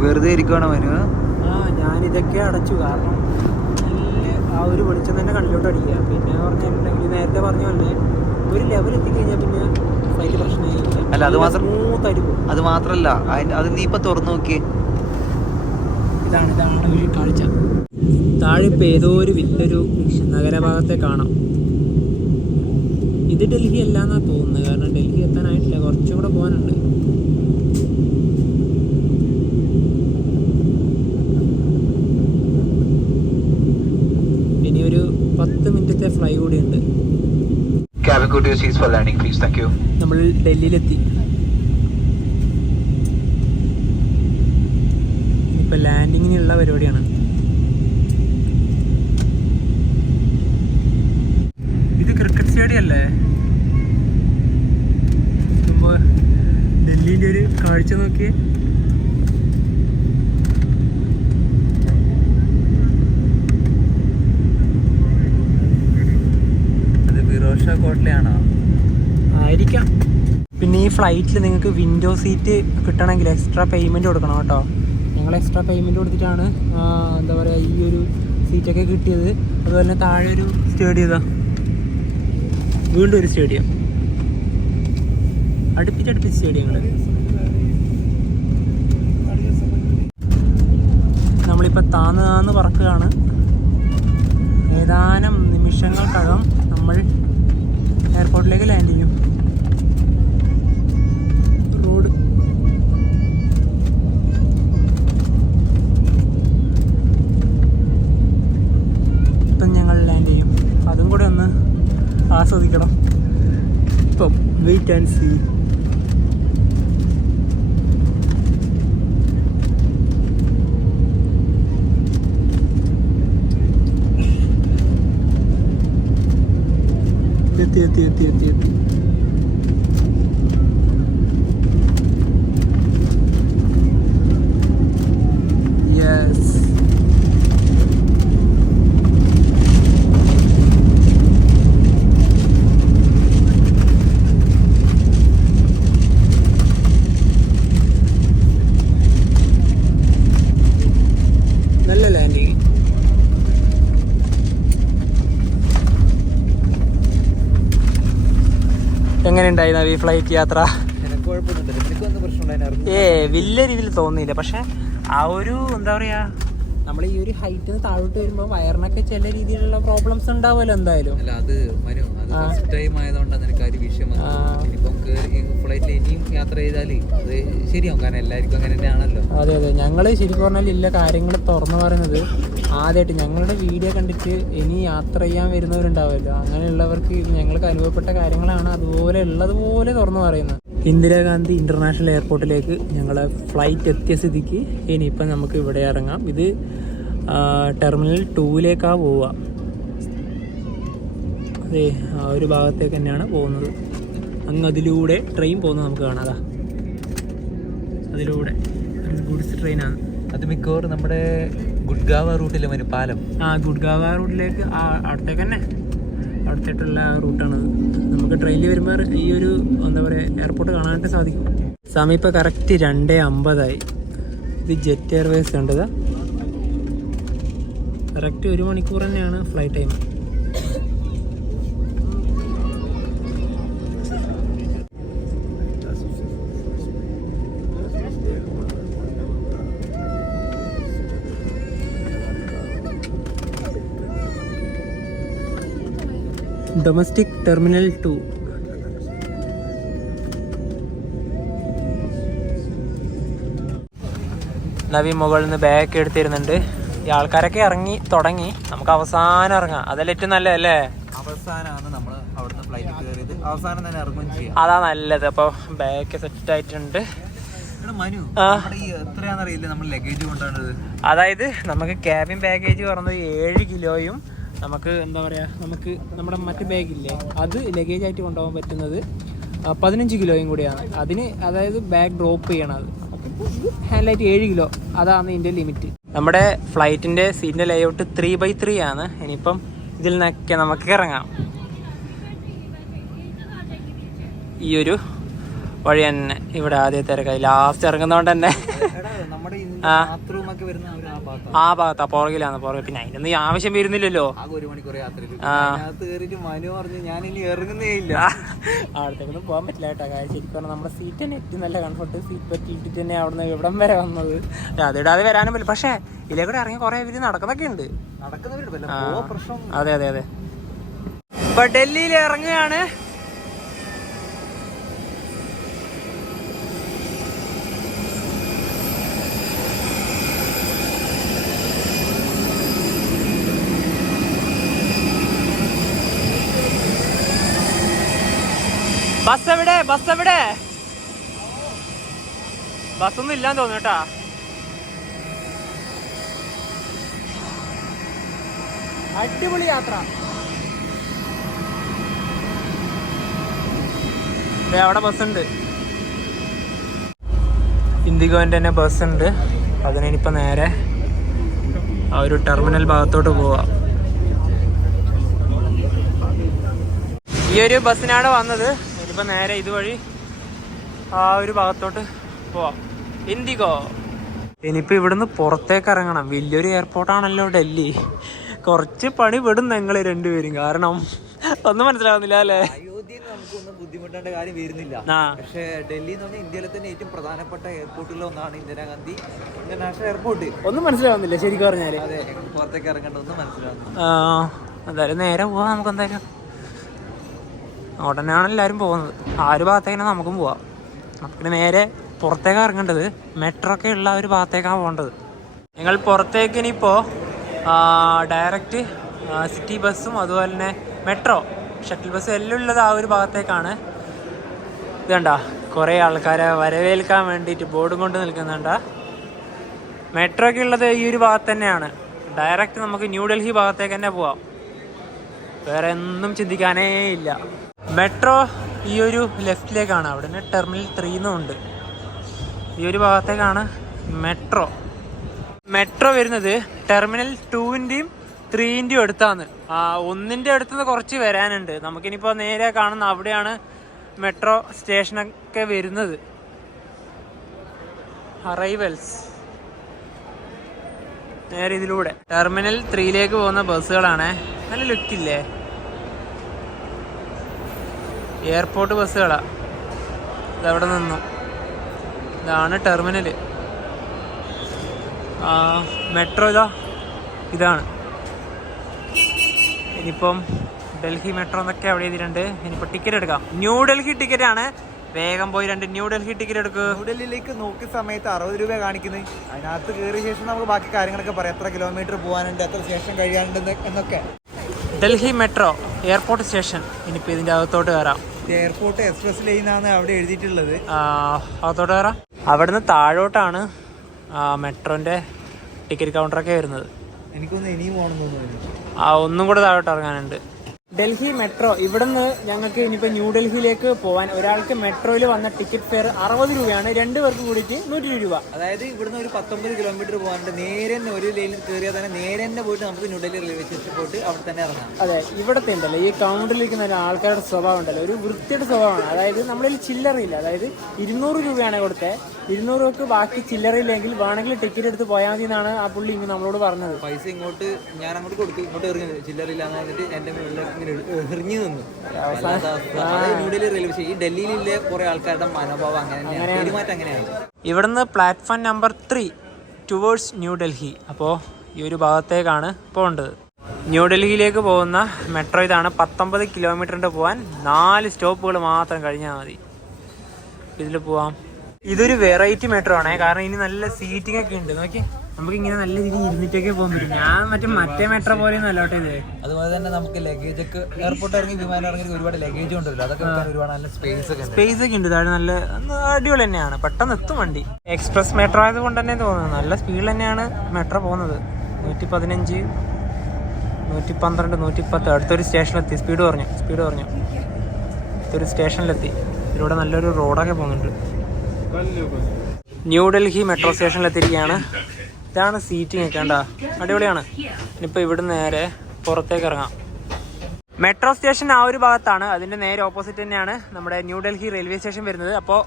വെറുതെ ഇരിക്കുകയാണോ മനു? ഞാനിതൊക്കെ അടച്ചു. കാരണം ആ ഒരു വെളിച്ചം തന്നെ കണ്ണിലോട്ട് അടിക്കുക. പിന്നെ പറഞ്ഞിട്ടുണ്ടെങ്കിൽ നേരത്തെ പറഞ്ഞ പോലെ ഒരു ലെവൽ എത്തിക്കഴിഞ്ഞാൽ പിന്നെ ഫ്ലൈറ്റ് പ്രശ്നമായിരിക്കില്ല. അല്ല, അത് മാത്രം സ്മൂത്തായിട്ട് പോകും. അത് മാത്രല്ല, അത് നീ ഇപ്പൊ തുറന്നു നോക്കിയേ. ഇതാണ് ഒരു കാഴ്ച. താഴെ ഇപ്പം ഏതോ ഒരു വലിയൊരു നഗരഭാഗത്തെ കാണാം. ഇത് ഡൽഹി അല്ല എന്നാണ് തോന്നുന്നത്. കാരണം ഡൽഹി എത്താനായിട്ടില്ല, കുറച്ചുകൂടെ പോകാനുണ്ട്. ഇനി ഒരു 10 മിനിറ്റത്തെ ഫ്ലൈ കൂടി ഉണ്ട്. നമ്മൾ ഡൽഹിയിലെത്തി. ഇപ്പൊ ലാൻഡിങ്ങിനുള്ള പരിപാടിയാണ്. ഇത് ക്രിക്കറ്റ് സ്റ്റേഡിയം അല്ലേ? ഡൽഹിയിലെ ഒരു കാഴ്ച നോക്കിയേ. ബാദ്ഷാ കോട്ട്ലയാണോ? ആയിരിക്കാം. പിന്നെ ഈ ഫ്ലൈറ്റിൽ നിങ്ങൾക്ക് വിൻഡോ സീറ്റ് കിട്ടണമെങ്കിൽ എക്സ്ട്രാ പേയ്മെൻറ്റ് കൊടുക്കണം കേട്ടോ. ഞങ്ങൾ എക്സ്ട്രാ പേയ്മെൻറ്റ് കൊടുത്തിട്ടാണ് എന്താ പറയുക ഈ ഒരു സീറ്റൊക്കെ കിട്ടിയത്. അതുപോലെ തന്നെ താഴെ ഒരു സ്റ്റേഡിയം ഇതാ, വീണ്ടും ഒരു സ്റ്റേഡിയം, അടുപ്പിച്ച് സ്റ്റേഡിയങ്ങൾ. നമ്മളിപ്പോൾ താന്ന് പറക്കുകയാണ്. ഏതാനും നിമിഷങ്ങൾക്കകം നമ്മൾ എയർപോർട്ടിലേക്ക് ലാൻഡ് ചെയ്യും. റോഡ് ഇപ്പം ഞങ്ങൾ ലാൻഡ് ചെയ്യും. അതും കൂടെ ഒന്ന് ആസ്വദിക്കണം. ഇപ്പം വെയിറ്റ് ആൻഡ് സീ. എത്തി. യെസ്. നല്ല ലാൻഡിങ്. എങ്ങനെയുണ്ടായിരുന്നു ഈ ഫ്ലൈറ്റ് യാത്ര? വലിയ രീതിയിൽ തോന്നിയില്ല. പക്ഷെ ആ ഒരു എന്താ പറയാ, നമ്മൾ ഈ ഒരു ഹൈറ്റിൽ നിന്ന് താഴോട്ട് വരുമ്പോൾ വയറിനൊക്കെ ചില രീതിയിലുള്ള പ്രോബ്ലംസ് ഉണ്ടാവുമല്ലോ എന്തായാലും. അത് ഫസ്റ്റ് ടൈം ആയതുകൊണ്ടാണ് നിനക്ക് ആ ഒരു വിഷയം. ഇനിയിപ്പം ഫ്ലൈറ്റിൽ ഇനിയും യാത്ര ചെയ്താൽ അത് ശരിയാവും, കാരണം എല്ലാവർക്കും അങ്ങനെ തന്നെയാണല്ലോ. അതെ. ഞങ്ങൾ ശരിക്കും പറഞ്ഞാൽ ഇല്ല കാര്യങ്ങൾ തുറന്നു പറയുന്നത് ആദ്യമായിട്ട് ഞങ്ങളുടെ വീഡിയോ കണ്ടിട്ട് ഇനി യാത്ര ചെയ്യാൻ വരുന്നവരുണ്ടാവുമല്ലോ, അങ്ങനെയുള്ളവർക്ക് ഞങ്ങൾക്ക് അനുഭവപ്പെട്ട കാര്യങ്ങളാണ് അതുപോലെ ഉള്ളതുപോലെ തുറന്നു പറയുന്നത്. ഇന്ദിരാഗാന്ധി ഇൻ്റർനാഷണൽ എയർപോർട്ടിലേക്ക് ഞങ്ങളെ ഫ്ലൈറ്റ് എത്തിയ സ്ഥിതിക്ക് ഇനിയിപ്പം നമുക്ക് ഇവിടെ ഇറങ്ങാം. ഇത് ടെർമിനൽ 2ലേക്കാണ് പോവുക. അതെ, ആ ഒരു ഭാഗത്തേക്ക് തന്നെയാണ് പോകുന്നത്. അങ്ങ് അതിലൂടെ ട്രെയിൻ പോകുന്നത് നമുക്ക് കാണാം. അതാ അതിലൂടെ ഒരു ഗുഡ്സ് ട്രെയിനാണ്. അത് മിക്കവാറും നമ്മുടെ ഗുഡ്ഗാവ റൂട്ടിലെ ഒരു പാലം. ഗുഡ്ഗാവ റൂട്ടിലേക്ക് അടുത്തേക്ക് തന്നെ അടുത്തായിട്ടുള്ള റൂട്ടാണ്. നമുക്ക് ട്രെയിനിൽ വരുമ്പോൾ ഈ ഒരു എന്താ പറയുക എയർപോർട്ട് കാണാനായിട്ട് സാധിക്കും. സമയം ഇപ്പോൾ കറക്റ്റ് 2:50. ഇത് ജെറ്റ് എയർവേസ് കണ്ടത്. കറക്റ്റ് 1 മണിക്കൂർ തന്നെയാണ് flight time. Domestic terminal 2. Navi മുകളിൽ നിന്ന് ബാഗ് എടുത്തിരുന്നുണ്ട്. ഈ ആൾക്കാരൊക്കെ ഇറങ്ങി തുടങ്ങി. നമുക്ക് അവസാനം ഇറങ്ങാം, അതല്ലേ ഏറ്റവും നല്ലതല്ലേ? അവസാനമാണ് നമ്മൾ അവിടുന്ന് ഫ്ലൈറ്റ് കയറിയത്, അവസാനം തന്നെ ഇറങ്ങുകയും ചെയ്യാം. അതാ നല്ലത്. അപ്പോൾ ബാഗ് സെറ്റ് ആയിട്ടുണ്ട്. അതായത് നമുക്ക് ക്യാബിൻ ബാഗേജ് പറഞ്ഞത് 7 കിലോയും നമുക്ക് എന്താ പറയുക, നമുക്ക് നമ്മുടെ മറ്റ് ബാഗില്ലേ അത് ലഗേജ് ആയിട്ട് കൊണ്ടുപോകാൻ പറ്റുന്നത് 15 കിലോയും കൂടിയാണ്. അതിന് അതായത് ബാഗ് ഡ്രോപ്പ് ചെയ്യണം. അത് ഹാൻഡ്ലൈറ്റ് 7 കിലോ, അതാണ് ഇതിൻ്റെ ലിമിറ്റ്. നമ്മുടെ ഫ്ലൈറ്റിൻ്റെ സീറ്റിൻ്റെ ലേഔട്ട് 3x3 ആണ്. ഇനിയിപ്പം ഇതിൽ നിന്നൊക്കെ നമുക്ക് ഇറങ്ങാം. ഈ ഒരു വഴി തന്നെ ഇവിടെ ആദ്യം തിരക്കായി ലാസ്റ്റ് ഇറങ്ങുന്നതുകൊണ്ട് തന്നെ ആ ഭാഗത്താ പുറകിലാണ്. പുറകിൽ പിന്നെ അതിനൊന്നും ആവശ്യം വരുന്നില്ലല്ലോ. അവിടത്തേക്കൊന്നും പോകാൻ പറ്റില്ല കേട്ടോ. കാര്യം ശരിക്കും പറഞ്ഞാൽ നമ്മുടെ സീറ്റ് തന്നെ ഏറ്റവും നല്ല കംഫർട്ട്. സീറ്റ് പറ്റി ഇട്ടിട്ട് തന്നെ അവിടെ നിന്ന് ഇവിടം വരെ വന്നത്. അതിടാതെ വരാനും പറ്റില്ല. പക്ഷേ ഇതിലെ കൂടെ ഇറങ്ങി കുറെ പേര് നടക്കുന്നൊക്കെ ഉണ്ട്. അതെ. ഇപ്പൊ ഡൽഹിയിൽ ഇറങ്ങുകയാണ്. ബസ് എവിടെ? ബസ്സൊന്നും ഇല്ലാന്ന് തോന്നുന്നു കേട്ടാ. അടിപൊളി യാത്ര. അവിടെ ബസ്സുണ്ട്, ഇൻഡിഗോൻ്റെ തന്നെ ബസ്സുണ്ട്. അതിനിപ്പോൾ നേരെ ആ ഒരു ടെർമിനൽ ഭാഗത്തോട്ട് പോവാം. ഈ ഒരു ബസ്സിനാണ് വന്നത്. ഇനിയിപ്പോൾ നേരെ ഇതുവഴി ആ ഒരു ഭാഗത്തോട്ട് പോവാം. ഇൻഡിഗോ. ഇനിയിപ്പോൾ ഇവിടുന്ന് പുറത്തേക്ക് ഇറങ്ങണം. വലിയൊരു എയർപോർട്ടാണല്ലോ ഡൽഹി. കുറച്ച് പണി വിടും ഞങ്ങൾ രണ്ടുപേരും. കാരണം ഒന്നും മനസ്സിലാവുന്നില്ല അല്ലേ. അയോധ്യയിൽ നമുക്കൊന്നും ബുദ്ധിമുട്ടേണ്ട കാര്യം വരുന്നില്ല. പക്ഷേ ഡൽഹി എന്ന് പറഞ്ഞാൽ ഇന്ത്യയിലെ തന്നെ ഏറ്റവും പ്രധാനപ്പെട്ട എയർപോർട്ടുകളിൽ ഒന്നാണ് ഇന്ദിരാഗാന്ധി ഇന്റർനാഷണൽ എയർപോർട്ട്. ഒന്നും മനസ്സിലാവുന്നില്ല ശരിക്കും പറഞ്ഞാല്. അതെ, പുറത്തേക്ക് ഇറങ്ങേണ്ട ഒന്നും മനസ്സിലാവുന്നില്ല. എന്തായാലും നേരെ പോവാം. നമുക്ക് എന്തായാലും ഉടനെയാണ് എല്ലാവരും പോകുന്നത്. ആ ഒരു ഭാഗത്തേക്കാണ് നമുക്കും പോവാം. നമുക്ക് നേരെ പുറത്തേക്ക് ഇറങ്ങേണ്ടത് മെട്രോ ഒക്കെ ഉള്ള ഒരു ഭാഗത്തേക്കാണ് പോകേണ്ടത്. ഞങ്ങൾ പുറത്തേക്ക് ഇനിയിപ്പോൾ ഡയറക്റ്റ് സിറ്റി ബസ്സും അതുപോലെ തന്നെ മെട്രോ ഷട്ടിൽ ബസ്സും എല്ലാം ഉള്ളത് ആ ഒരു ഭാഗത്തേക്കാണ്. ഇതുണ്ട കുറേ ആൾക്കാരെ വരവേൽക്കാൻ വേണ്ടിയിട്ട് ബോർഡും കൊണ്ട് നിൽക്കുന്നുണ്ട. മെട്രോ ഒക്കെ ഉള്ളത് ഈ ഒരു ഭാഗത്ത് തന്നെയാണ്. ഡയറക്റ്റ് നമുക്ക് ന്യൂഡൽഹി ഭാഗത്തേക്ക് തന്നെ പോവാം. വേറെ ഒന്നും ചിന്തിക്കാനേ ഇല്ല. മെട്രോ ഈ ഒരു ലെഫ്റ്റിലേക്കാണ്. അവിടെ നിന്ന് ടെർമിനൽ 3 എന്നുണ്ട്. ഈ ഒരു ഭാഗത്തേക്കാണ് മെട്രോ വരുന്നത്. ടെർമിനൽ 2-ൻ്റെയും 3-ൻ്റെയും അടുത്താണ്. 1-ൻ്റെ അടുത്തുനിന്ന് കുറച്ച് വരാനുണ്ട്. നമുക്കിനിപ്പോൾ നേരെ കാണുന്ന അവിടെയാണ് മെട്രോ സ്റ്റേഷനൊക്കെ വരുന്നത്. അറൈവൽസ് നേരെ ഇതിലൂടെ ടെർമിനൽ 3ലേക്ക് പോകുന്ന ബസ്സുകളാണ്. നല്ല ലുക്കില്ലേ, എയർപോർട്ട് ബസ്സുകളാണ്. ഇതവിടെ നിന്നു. ഇതാണ് ടെർമിനൽ. മെട്രോ ഇതാണ്. ഇനിയിപ്പം ഡൽഹി മെട്രോ എന്നൊക്കെ അവിടെ എഴുതിയിട്ടുണ്ട്. ഇനിയിപ്പോൾ ടിക്കറ്റ് എടുക്കാം. ന്യൂഡൽഹി ടിക്കറ്റാണ്. വേഗം പോയി 2 ന്യൂഡൽഹി ടിക്കറ്റ് എടുക്കുക. ന്യൂഡൽഹിയിലേക്ക് നോക്കിയ സമയത്ത് 60 രൂപ കാണിക്കുന്നത്. അതിനകത്ത് കയറിയ ശേഷം നമുക്ക് ബാക്കി കാര്യങ്ങളൊക്കെ പറയാം. എത്ര കിലോമീറ്റർ പോകാനുണ്ട്, എത്ര സ്റ്റേഷൻ കഴിയാനുണ്ട് എന്നൊക്കെ. Delhi metro airport station. ഇനിയിപ്പോൾ ഇതിൻ്റെ അകത്തോട്ട് കയറാം. എയർപോർട്ട് എക്സ്പ്രസ് ലൈനാണ് അവിടെ എഴുതിയിട്ടുള്ളത്. അകത്തോട്ട് കയറാം. അവിടുന്ന് താഴോട്ടാണ് മെട്രോൻ്റെ ടിക്കറ്റ് കൗണ്ടറൊക്കെ വരുന്നത്. എനിക്കൊന്ന് ഇനിയും പോകണമെന്ന് തോന്നുന്നു. ഒന്നും കൂടെ താഴോട്ട് ഇറങ്ങാനുണ്ട്. ഡൽഹി മെട്രോ. ഇവിടുന്ന് ഞങ്ങൾക്ക് ഇനിയിപ്പോൾ ന്യൂഡൽഹിയിലേക്ക് പോകാൻ ഒരാൾക്ക് മെട്രോയിൽ വന്ന ടിക്കറ്റ് ഫെയർ 60 രൂപയാണ്. 2 പേർക്ക് കൂടിയിട്ട് 120 രൂപ. അതായത് ഇവിടുന്ന് ഒരു 19 കിലോമീറ്റർ പോകാനുണ്ട്. നേരെ തന്നെ ഒരു ലൈനിൽ കയറിയാൽ തന്നെ നേരെ തന്നെ പോയിട്ട് നമുക്ക് ന്യൂഡൽഹി റെയിൽവേ സ്റ്റേഷനിൽ പോയിട്ട് അവിടെ തന്നെ ഇറങ്ങാം. അതെ, ഇവിടുത്തെ ഉണ്ടല്ലോ ഈ കൗണ്ടറിലിരിക്കുന്ന ആൾക്കാരുടെ സ്വഭാവം ഉണ്ടല്ലോ, ഒരു വൃത്തിയുടെ സ്വഭാവമാണ്. അതായത് നമ്മളിൽ ചില്ലറയില്ല. അതായത് 200 രൂപയാണ് കൊടുത്തത്. 200 രൂപക്ക് ബാക്കി ചില്ലറയില്ലെങ്കിൽ വേണമെങ്കിൽ ടിക്കറ്റ് എടുത്ത് പോയാൽ മതി എന്നാണ് ആ പുള്ളി ഇങ്ങനെ നമ്മളോട് പറഞ്ഞത്. പൈസ ഇങ്ങോട്ട് ഞാൻ അങ്ങോട്ട് കൊടുത്തു, ഇങ്ങോട്ട് എറിഞ്ഞത് ചില്ലറില്ലാന്ന് പറഞ്ഞിട്ട് എൻ്റെ മുകളിൽ എറിഞ്ഞു നിന്നു. New Delhi railway station. ഈ ഡൽഹിയിലെ കുറെ ആൾക്കാരുടെ മനോഭാവം അങ്ങനെ പെരുമാറ്റം അങ്ങനെയാണ്. ഇവിടുന്ന് പ്ലാറ്റ്ഫോം നമ്പർ 3 ടുവേഴ്സ് ന്യൂഡൽഹി. അപ്പോൾ ഈ ഒരു ഭാഗത്തേക്കാണ് പോകേണ്ടത്. ന്യൂഡൽഹിയിലേക്ക് പോകുന്ന മെട്രോ ഇതാണ്. 19 കിലോമീറ്ററിൻ്റെ പോകാൻ 4 സ്റ്റോപ്പുകൾ മാത്രം കഴിഞ്ഞാൽ മതി. ഇതിൽ പോവാം. ഇതൊരു വെറൈറ്റി മെട്രോ ആണ്. കാരണം ഇനി നല്ല സീറ്റിംഗ് ഒക്കെ ഉണ്ട്. നോക്കി, നമുക്ക് ഇങ്ങനെ നല്ല രീതിയിൽ ഇരുന്നിട്ടൊക്കെ പോകാൻ പറ്റും. ഞാൻ മറ്റേ മെട്രോ പോലെയൊന്നും അല്ലോട്ടെ ഇത്. അതുപോലെ തന്നെ നമുക്ക് ലഗേജ് ഒക്കെ എയർപോർട്ട് ഇറങ്ങി വിമാനം ഇറങ്ങി ഒരുപാട് ലഗേജ് ഉണ്ടല്ലോ. അതൊക്കെ ഒരുപാട് നല്ല സ്പേസ് ഒക്കെ ഉണ്ട്. താഴെ നല്ല അടിപൊളി തന്നെയാണ്. പെട്ടെന്ന് എത്തും വണ്ടി. എക്സ്പ്രസ് മെട്രോ ആയതുകൊണ്ട് തന്നെ തോന്നുന്നു നല്ല സ്പീഡിൽ തന്നെയാണ് മെട്രോ പോകുന്നത്. 115, 112, 110. അടുത്തൊരു സ്റ്റേഷനിലെത്തി. സ്പീഡ് കുറഞ്ഞു. അടുത്തൊരു സ്റ്റേഷനിലെത്തി. ഇതിലൂടെ നല്ലൊരു റോഡൊക്കെ പോകുന്നുണ്ട്. ന്യൂഡൽഹി മെട്രോ സ്റ്റേഷനിലെത്തിയിരിക്കുകയാണ്. ഇതാണ് സീറ്റിംഗ് ഒക്കെ കണ്ടാ, അടിപൊളിയാണ്. ഇനിയിപ്പോൾ ഇവിടെ നേരെ പുറത്തേക്ക് ഇറങ്ങാം. മെട്രോ സ്റ്റേഷൻ ആ ഒരു ഭാഗത്താണ്. അതിൻ്റെ നേരെ ഓപ്പോസിറ്റ് തന്നെയാണ് നമ്മുടെ ന്യൂഡൽഹി റെയിൽവേ സ്റ്റേഷൻ വരുന്നത്. അപ്പോൾ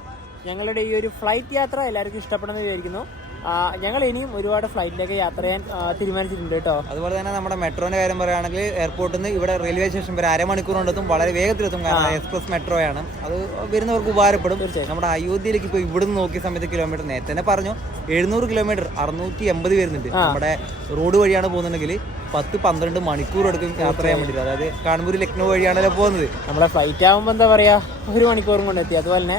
ഞങ്ങളുടെ ഈ ഒരു ഫ്ലൈറ്റ് യാത്ര എല്ലാവർക്കും ഇഷ്ടപ്പെടുമെന്ന് വിചാരിക്കുന്നു. ഞങ്ങൾ ഇനിയും ഒരുപാട് ഫ്ലൈറ്റിലേക്ക് യാത്ര ചെയ്യാൻ തീരുമാനിച്ചിട്ടുണ്ട് കേട്ടോ. അതുപോലെ തന്നെ നമ്മുടെ മെട്രോന്റെ കാര്യം പറയുകയാണെങ്കിൽ എയർപോർട്ടിൽ നിന്ന് ഇവിടെ റെയിൽവേ സ്റ്റേഷൻ വരെ അരമണിക്കൂർ കൊണ്ടെത്തും. വളരെ വേഗത്തിലെത്തും. കാരണം എക്സ്പ്രസ് മെട്രോയാണ്. അത് വരുന്നവർക്ക് ഉപകാരപ്പെടും. തീർച്ചയായും നമ്മുടെ അയോധ്യയിലേക്ക് ഇപ്പോൾ ഇവിടുന്ന് നോക്കിയ സമയത്ത് കിലോമീറ്റർ നേരത്തെ തന്നെ പറഞ്ഞു 700 കിലോമീറ്റർ 680 വരുന്നുണ്ട്. നമ്മുടെ റോഡ് വഴിയാണ് പോകുന്നുണ്ടെങ്കിൽ 10-12 മണിക്കൂർ എടുക്കും യാത്ര ചെയ്യാൻ വേണ്ടിയിട്ട്. അതായത് കാൺപൂർ ലക്നൗ വഴിയാണല്ലോ പോകുന്നത്. നമ്മളെ ഫ്ലൈറ്റ് ആകുമ്പോൾ എന്താ പറയുക 1 മണിക്കൂറും കൊണ്ട് എത്തി. അതുപോലെ തന്നെ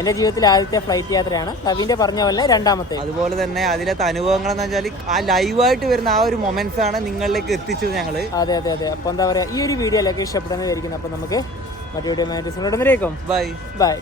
എൻ്റെ ജീവിതത്തിലെ ആദ്യത്തെ ഫ്ലൈറ്റ് യാത്രയാണ്. കവിൻ്റെ പറഞ്ഞ പോലെ 2ാമത്തെ. അതുപോലെ തന്നെ അതിലത്തെ അനുഭവങ്ങൾ എന്ന് വെച്ചാൽ ആ ലൈവായിട്ട് വരുന്ന ആ ഒരു മൊമെന്റ്സ് ആണ് നിങ്ങളിലേക്ക് എത്തിച്ചത് ഞങ്ങൾ. അതെ. അപ്പോൾ എന്താ പറയുക, ഈ ഒരു വീഡിയോ എല്ലാവർക്കും ഇഷ്ടപ്പെടുന്ന വിചാരിക്കുന്നു. അപ്പോൾ നമുക്ക് മറ്റു വീഡിയോ ബൈ.